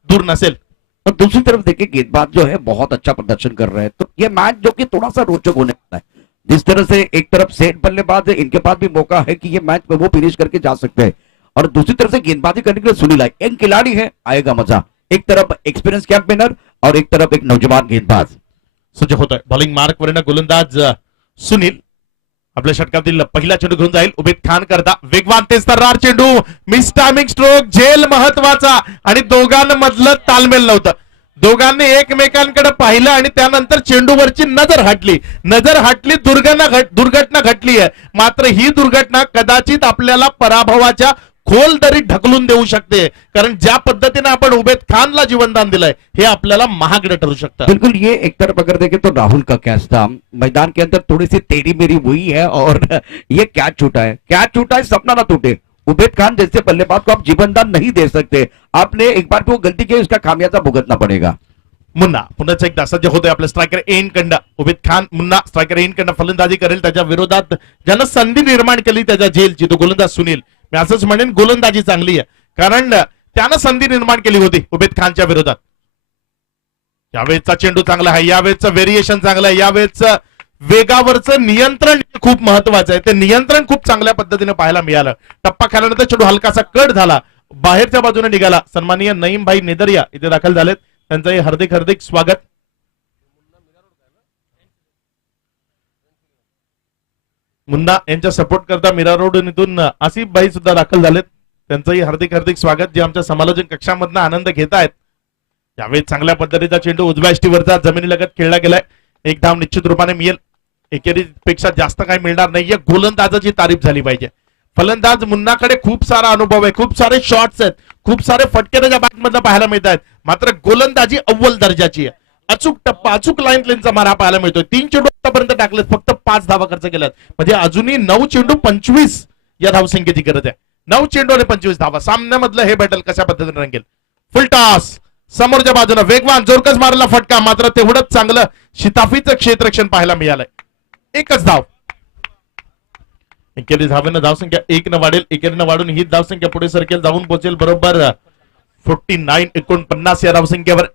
दूर नसेल. और दूसरी तरफ देखिए गेंदबाज जो है बहुत अच्छा प्रदर्शन कर रहे हैं, तो ये मैच जो कि थोड़ा सा रोचक होने वाला है. जिस तरह से एक तरफ सेट बल्लेबाज है, इनके पास भी मौका है कि ये मैच में वो फिनिश करके जा सकते हैं, और दूसरी तरफ से गेंदबाजी करने के लिए सुनील है, एक खिलाड़ी है, आएगा मजा. एक तरफ एक्सपीरियंस कैंपेनर और एक तरफ एक नौजवान गेंदबाज. सज्ज होत आहे. बॉलिंग मार्क वरील गोलंदाज सुनील आपल्या षटकातील पहिला चेंडू घेऊन जाईल. उबेद खान करता वेगवान तेज तर्रार चेंडू, मिस टायमिंग स्ट्रोक, झेल महत्वाचा आणि दोघांमधलं तालमेल नव्हतं. दोघांनी एकमेकांकडे पाहिलं आणि त्यानंतर चेंडूवरची नजर हटली. दुर्घटना घडली आहे. मात्र ही दुर्घटना कदाचित आपल्याला पराभवाच्या खोल दरीत ढकलून देऊ शकते, कारण ज्या पद्धतीने आपण उबेद खानला जीवनदान दिलंय हे आपल्याला महागडं ठरू शकतं. बिल्कुल, ये एक तरफ अगर देखें तो राहुल का कैच था, मैदान के अंदर थोड़ी सी टेढ़ी मेरी हुई है और ये कैच छूटा है, सपना ना टूटे. उबेद खान जैसे बल्लेबाज को आप जीवनदान नहीं दे सकते. आपने एक बार वो गलती की, उसका खामियाजा भुगतना पड़ेगा. मुन्ना पुन्हा एकदा सज्ज होतोय आपल्या स्ट्रायकर एन कंड. उबेद खान मुन्ना स्ट्रायकर एन कंड फलंदाजी करेल. त्याच्या विरोधात ज्यानं संधी निर्माण केली त्याच्या झेलची तो गोलंदाज सुनील. मी असंच म्हणेन गोलंदाजी चांगली आहे, कारण त्यानं संधी निर्माण केली होती उबेद खानच्या विरोधात. यावेळेचा चेंडू चांगला आहे, यावेळेचं व्हेरिएशन चांगलं आहे, यावेळेचं वेगावरचं नियंत्रण खूप महत्वाचं आहे. ते नियंत्रण खूप चांगल्या पद्धतीने पाहायला मिळालं. टप्पा खाल्यानंतर चेंडू हलकासा कट झाला, बाहेरच्या बाजूने निघाला. सन्माननीय नईम भाई नेदरिया इथे दाखल झालेत, त्यांचंही हार्दिक हार्दिक स्वागत. मुन्ना यांच्या सपोर्ट करता मीरा रोड इथून आसिफ भाई सुद्धा दाखल झालेत, त्यांचंही हार्दिक हार्दिक स्वागत, जे आमच्या समालोचन कक्षामधनं आनंद घेत आहेत. यावेळी चांगल्या पद्धतीचा चेंडू उजव्या स्टीवरचा जमिनीलगत खेळला गेलाय. एक धाव निश्चित रूपाने मिळेल. एकेरीपेक्षा जास्त काही मिळणार नाहीये. गोलंदाजाची तारीफ झाली पाहिजे. फलंदाज मुन्नाकडे खूप सारा अनुभव आहे, खूप सारे शॉट्स आहेत, खूप सारे फटके त्याच्या बॅटमधनं पाहायला मिळत आहेत. मात्र गोलंदाजी अव्वल दर्जाची आहे. अचूक टप्पा, अचूक लाईन लेनचा मारा पाहायला मिळतोय. 3 चेंडू आतापर्यंत टाकलेत, फक्त 5 धावा खर्च केल्यात. म्हणजे अजूनही 9 चेंडू 25 या धावसंख्येची गरज आहे. 9 चेंडू आणि 25 धावा. सामन्यामधलं हे बॅटल कशा पद्धतीने रंगेल. फुल टॉस समोरच्या बाजूने वेगवान जोरकस मारला फटका, मात्र तेवढंच चांगलं शिताफीचं क्षेत्ररक्षण पाहायला मिळालंय. एकच धाव. एकेरी धावेनं धावसंख्या 1 न वाढेल. एकेरीनं वाढून ही धावसंख्या पुढे सरकेल, जाऊन पोहोचेल बरोबर 49-49 या धावसंख्येवर.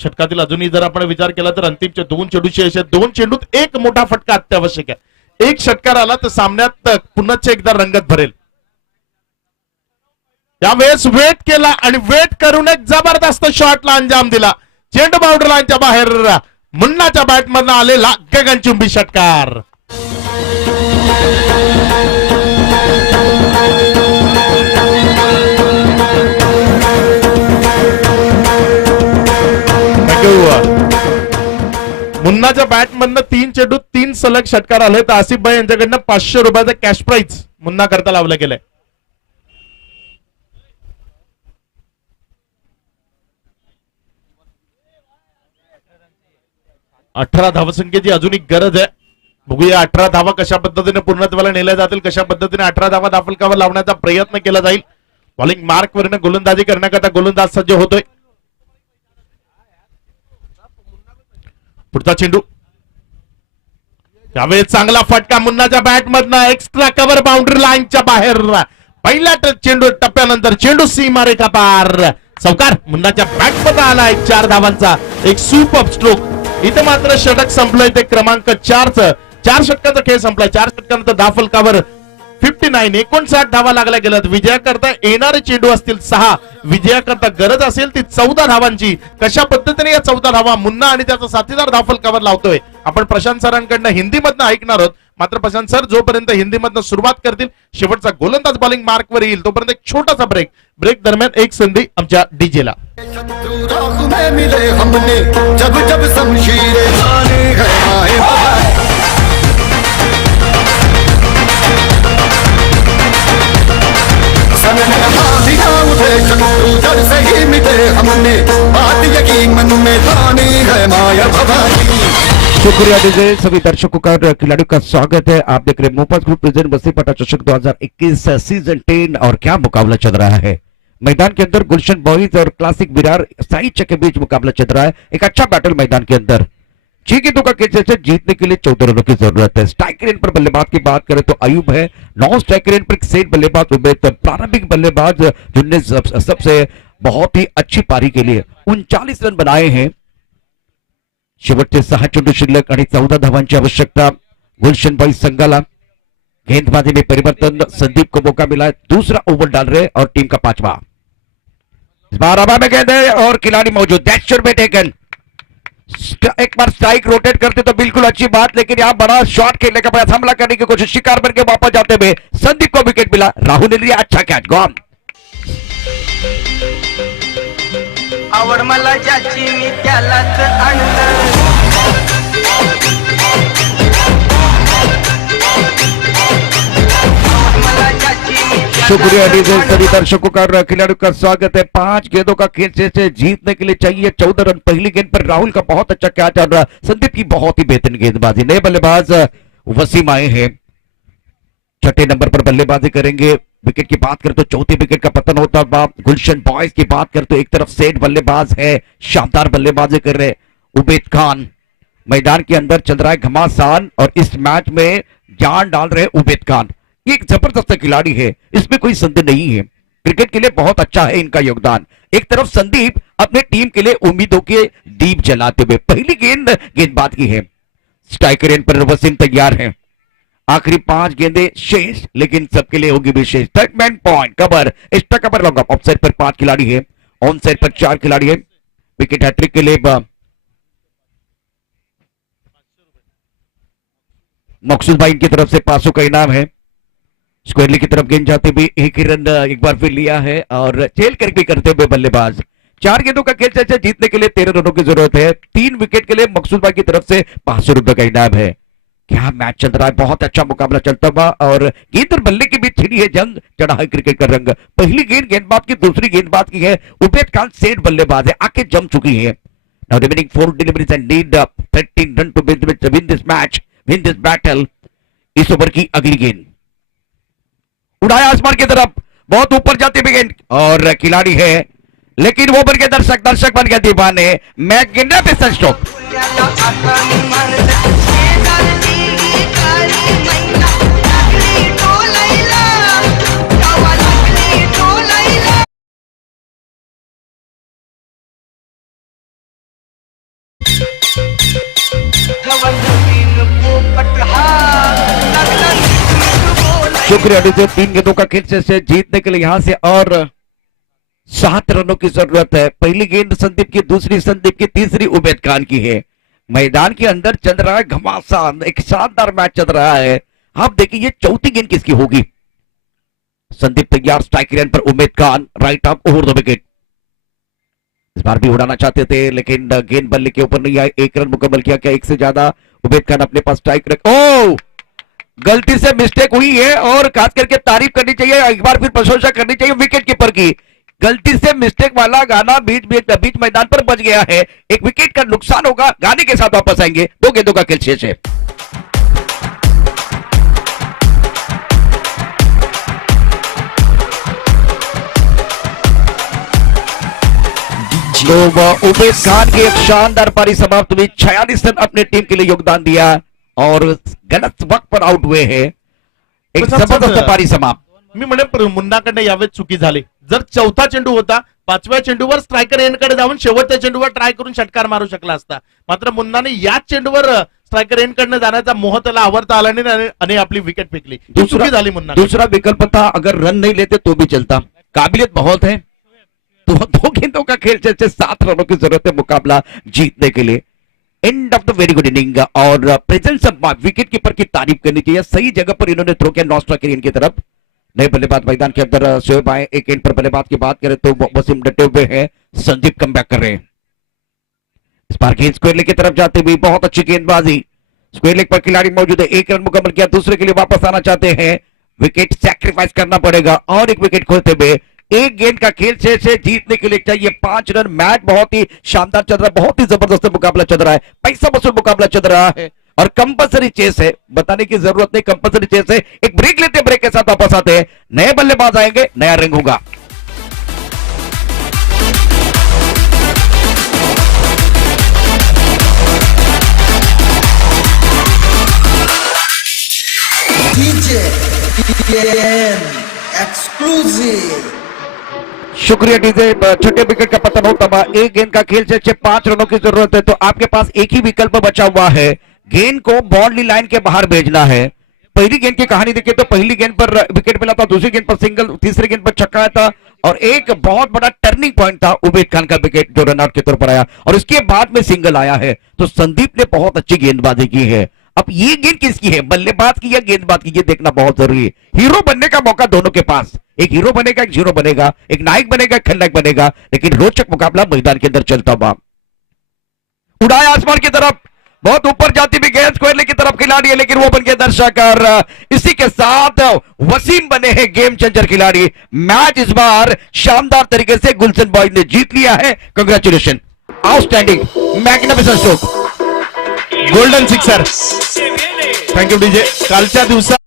षटकातील अजूनही जर आपण विचार केला तर अंतिमचे 2 चेंडूचे असे 2 चेंडूत एक मोठा फटका अत्यावश्यक आहे. एक षटकार आला तर सामन्यात पुन्हा एकदा रंगत भरेल. यावेळेस वेट केला आणि वेट करून एक जबरदस्त शॉटला अंजाम दिला. चेंडू बाउंड्री लाईनच्या बाहेर मुन्नाच्या बॅटमधनं आलेला गगनचुंबी षटकार. मुन्नाच्या बॅटमधनं 3 चेंडू 3 सलग षटकार आले. तर आसिफ भाई यांच्याकडनं 500 रुपयाचं कॅश प्राइज मुन्ना करता लावलं गेलंय. 18 धावसंख्येची अजूनही गरज आहे. बघूया 18 धावा कशा पद्धतीने पूर्णत्वाला नेल्या जातील, कशा पद्धतीने 18 धावा दाफलकावर लावण्याचा प्रयत्न केला जाईल. बॉलिंग मार्क वरनं गोलंदाजी करण्याकरता गोलंदाज सज्ज होतोय. पुढचा चेंडू. यावेळी चांगला फटका मुन्नाच्या बॅटमधनं एक्स्ट्रा कव्हर बाउंड्री लाईनच्या बाहेर. पहिल्या चेंडू टप्प्यानंतर चेंडू सीमारेखा पार. चौकार मुन्नाच्या बॅटमध्ये आला. 4 धावांचा एक सुपर स्ट्रोक. इथं मात्र षटक संपलंय ते क्रमांक 4चं. 4 षटकांचा खेळ संपलाय. 4 षटकानंतर धाफलकावर 59 धावा लागल्या गेल्यात. विजयाकरता येणारे चेंडू असतील 6. विजयाकरता गरज असेल ती 14 धावांची. कशा पद्धतीने या 14 धावा मुन्ना आणि त्याचा साथीदार धाफलकावर लावतोय आपण प्रशांत सरांकडनं हिंदीमधनं ऐकणार आहोत. मात्र प्रशांत सर जोपर्यंत हिंदीमधनं सुरुवात करतील, शेवटचा गोलंदाज बॉलिंग मार्कवर येईल, तोपर्यंत एक छोटासा ब्रेक दरम्यान एक संधी आमच्या डीजेला. से मिले हमने जब जब शमशीरें ताने हैं आए भवानी। सन में हाथियां उठे शत्रु जड़ से ही मिटे हमने बात यकीन मन में ताने है माया भवानी। शुक्रिया डीजे। सभी दर्शकों का और खिलाड़ियों का स्वागत है। आप देख रहे हैं मोफत ग्रुप प्रेजेंट बस्ती पटा चषक 2021 सीजन 10 और क्या मुकाबला चल रहा है मैदान के अंदर। गुलशन बॉयज और क्लासिक विरार साइच के बीच मुकाबला चल रहा है। एक अच्छा बैटल मैदान के अंदर। 6 गेंदों का खेल से जीतने के लिए 14 रनों की जरूरत है। स्ट्राइक रेट पर बल्लेबाज की बात करें तो अयूब है। नॉन स्ट्राइक रेट पर सेट बल्लेबाज उबैद। प्रारंभिक बल्लेबाज जिनने सबसे बहुत ही अच्छी पारी के लिए 39 रन बनाए हैं। शेवटचे 6 चेंडू शिल्लक आणि 14 धावांची आवश्यकता। गुलशन बॉयज संघाला गेंदबाजी में परिवर्तन। संदीप को मौका मिला है। दूसरा ओवर डाल रहे और टीम का 5वां। इस बार हवा में गेंद है और खिलाड़ी मौजूद। That should be taken. एक बार स्ट्राइक रोटेट करते तो बिल्कुल अच्छी बात, लेकिन यहां बड़ा शॉट खेलने का प्रयास, हमला करने की कोशिश, शिकार बन के वापस जाते हुए संदीप को विकेट मिला। राहुल ने लिया अच्छा कैच। गॉन। आवड मला ज्याची मी त्यालाच आणलं। शुक्रिया डीजे। सभी दर्शकों का और खिलाड़ियों का स्वागत है। 5 गेंदों का खेल से जीतने के लिए चाहिए 14 रन। पहली गेंद पर राहुल का बहुत अच्छा कैच और संदीप की बहुत ही बेहतरीन गेंदबाजी। नए बल्लेबाज वसीम आए हैं। 6ठे नंबर पर बल्लेबाजी करेंगे। विकेट की बात करें तो चौथी विकेट का पतन होता बाप। गुलशन बॉयज की बात करें तो एक तरफ सेठ बल्लेबाज है, शानदार बल्लेबाजी कर रहे उबैद खान। मैदान के अंदर चल रहा है घमासान और इस मैच में जान डाल रहे उबैद खान। ये एक जबरदस्त खिलाड़ी है, इसमें कोई संदेह नहीं है। क्रिकेट के लिए बहुत अच्छा है इनका योगदान। एक तरफ संदीप अपने टीम के लिए उम्मीदों के दीप जलाते हुए। पहली गेंद गेंदबाज की है। स्ट्राइक रेट पर वसीम तैयार है। आखिरी 5 गेंदें शेष, लेकिन सबके लिए होगी विशेष। Third man point cover, extra cover long off side पर 5 खिलाड़ी है, ऑन साइड पर 4 खिलाड़ी है। विकेट हैट्रिक के लिए मकसूद भाई की तरफ से 500 का इनाम है। स्क्वायरली की तरफ गेंद जाते हुए एक ही रन एक बार फिर लिया है और चेल कर भी करते हुए बल्लेबाज। 4 गेंदों का खेल से जीतने के लिए 13 रनों की जरूरत है। 3 विकेट के लिए मकसूद भाई की तरफ से 500 रुपए का इनाम है। क्या मैच चल रहा है, बहुत अच्छा मुकाबला चलता हुआ और गेंद और बल्ले के बीच छिड़ी है जंग, चढ़ा है क्रिकेट का रंग। पहली गेंद गेंदबाज की, दूसरी गेंदबाज की है। उबैद खान सेठ बल्लेबाज है, आके जम चुकी है। Now remaining 4 deliveries and need 13 run to win this match, win this battle. इस ओवर की अगली गेंद उड़ाया आसमान की तरफ, बहुत ऊपर जाती हुई गेंद और खिलाड़ी है, लेकिन वो बन के दर्शक बन गया दीवाने। Magnificent stroke. शुक्रिया डीजे। 3 गेंदों का खेल से जीतने के लिए यहां से और 7 रनों की जरूरत है। पहली गेंद संदीप की, दूसरी संदीप की, तीसरी उबैद खान की है। मैदान के अंदर चल रहा है घमासान, एक शानदार मैच चल रहा है। आप देखिए ये चौथी गेंद किसकी होगी। संदीप तैयार, स्ट्राइक रेट पर Ubaid Khan, right arm over the wicket. इस बार भी उड़ाना चाहते थे लेकिन गेंद बल्ले के ऊपर नहीं आए। 1 रन मुकम्मल किया। क्या 1 से ज्यादा? उबैद खान अपने पास स्ट्राइक रख, ओ गलती से मिस्टेक हुई है और खास करके तारीफ करनी चाहिए, एक बार फिर प्रशंसा करनी चाहिए विकेट कीपर की। गलती से मिस्टेक वाला गाना बीच मैदान पर बज गया है। एक विकेट का नुकसान होगा। गाने के साथ वापस आएंगे। 2 गेंदों का खेल शेष है। तो उबैद खान की एक शानदार पारी समाप्त हुई। 46 रन अपने टीम के लिए योगदान दिया और गलत वक्त पर आउट हुए हैं। एक जबरदस्त पारी समाप्त। मी म्हणे मुन्नाकडे यावेळेस चुकी झाली। जर चौथा चेंडू होता, 5व्या चेंडूवर स्ट्रायकर एंडकडे जाऊन शेवटच्या चेंडूवर ट्राय करून षटकार मारू शकला असता, मात्र मुन्नाने याच चेंडूवर स्ट्रायकर एंडकडनं जाण्याचा मोह त्याला आवडता आला नाही आणि आपली विकेट फेकली। चुकी झाली मुन्ना। दूसरा विकल्प था, अगर रन नहीं लेते तो भी चलता। काबिलियत बहुत है। तो 2 गेंदों का खेल से 7 रनों की जरूरत है मुकाबला जीतने के लिए। End of the very good inning और प्रेजेंस ऑफ विकेट कीपर की तारीफ करनी चाहिए। सही जगह पर इन्होंने थ्रो किया नॉन स्ट्राइकर एंड की तरफ। नए बल्लेबाज मैदान के अंदर शोएब आए। एक एंड पर बल्लेबाज की बात करें तो वसीम डटे हुए हैं। संदीप कम बैक कर रहे हैं। इस बार गेंद स्क्वायर लेग की तरफ जाते हुए बहुत अच्छी गेंदबाजी। स्क्वायर लेग पर खिलाड़ी मौजूद है, 1 रन मुकम्मल किया, दूसरे के लिए वापस आना चाहते हैं, विकेट सैक्रिफाइस करना पड़ेगा और एक विकेट खोते हुए एक गेंद का खेल से जीतने के लिए चाहिए 5 रन। मैच बहुत ही शानदार चल रहा है, बहुत ही जबरदस्त मुकाबला चल रहा है, पैसा वसूल मुकाबला चल रहा है और कंपल्सरी चेस है, बताने की जरूरत नहीं, कंपल्सरी चेस है। एक ब्रेक लेते, ब्रेक के साथ वापस आते हैं, नए बल्लेबाज आएंगे, नया रिंग होगा। शुक्रिया डीजे। छोटे विकेट का पतन होता हुआ एक गेंद का खेल से 5 रनों की जरूरत है, तो आपके पास एक ही विकल्प बचा हुआ है, गेंद को बाउंड्री लाइन के बाहर भेजना है। पहली गेंद की कहानी देखिए तो पहली गेंद पर विकेट मिला था, दूसरी गेंद पर सिंगल, तीसरी गेंद पर छक्का था और एक बहुत बड़ा टर्निंग पॉइंट था उबैद खान का विकेट जो रनआउट के तौर पर आया और इसके बाद में सिंगल आया है। तो संदीप ने बहुत अच्छी गेंदबाजी की है। अब ये गेंद किसकी है, बल्लेबाज की या गेंदबाज की, ये देखना बहुत जरूरी है। हीरो बनने का मौका दोनों के पास, एक हीरो बनेगा, एक जीरो बनेगा, एक नायक बनेगा, एक खलनायक बनेगा, लेकिन रोचक मुकाबला मैदान के अंदर चलता हुआ। उड़ाया आसमान की तरफ, बहुत ऊपर जाती भी गेंद स्क्वायर लेग की तरफ खिलाड़ी है, लेकिन वो बन के दर्शक और इसी के साथ वसीम बने हैं गेम चेंजर खिलाड़ी। मैच इस बार शानदार तरीके से गुलशन बॉयज ने जीत लिया है। Congratulation, outstanding, magnificent stroke, golden sixer. Thank you DJ. कालच्या दिवसात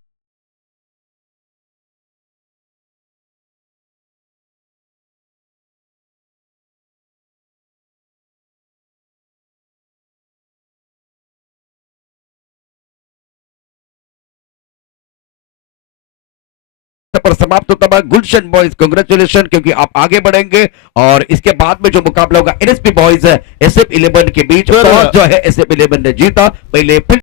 पर समाप्त होता है गुलशन बॉयज, कांग्रेचुलेशन, क्योंकि आप आगे बढ़ेंगे और इसके बाद में जो मुकाबला होगा एनएसपी बॉयज है SF11 के बीच, टॉस जो है SF11 ने जीता। पहले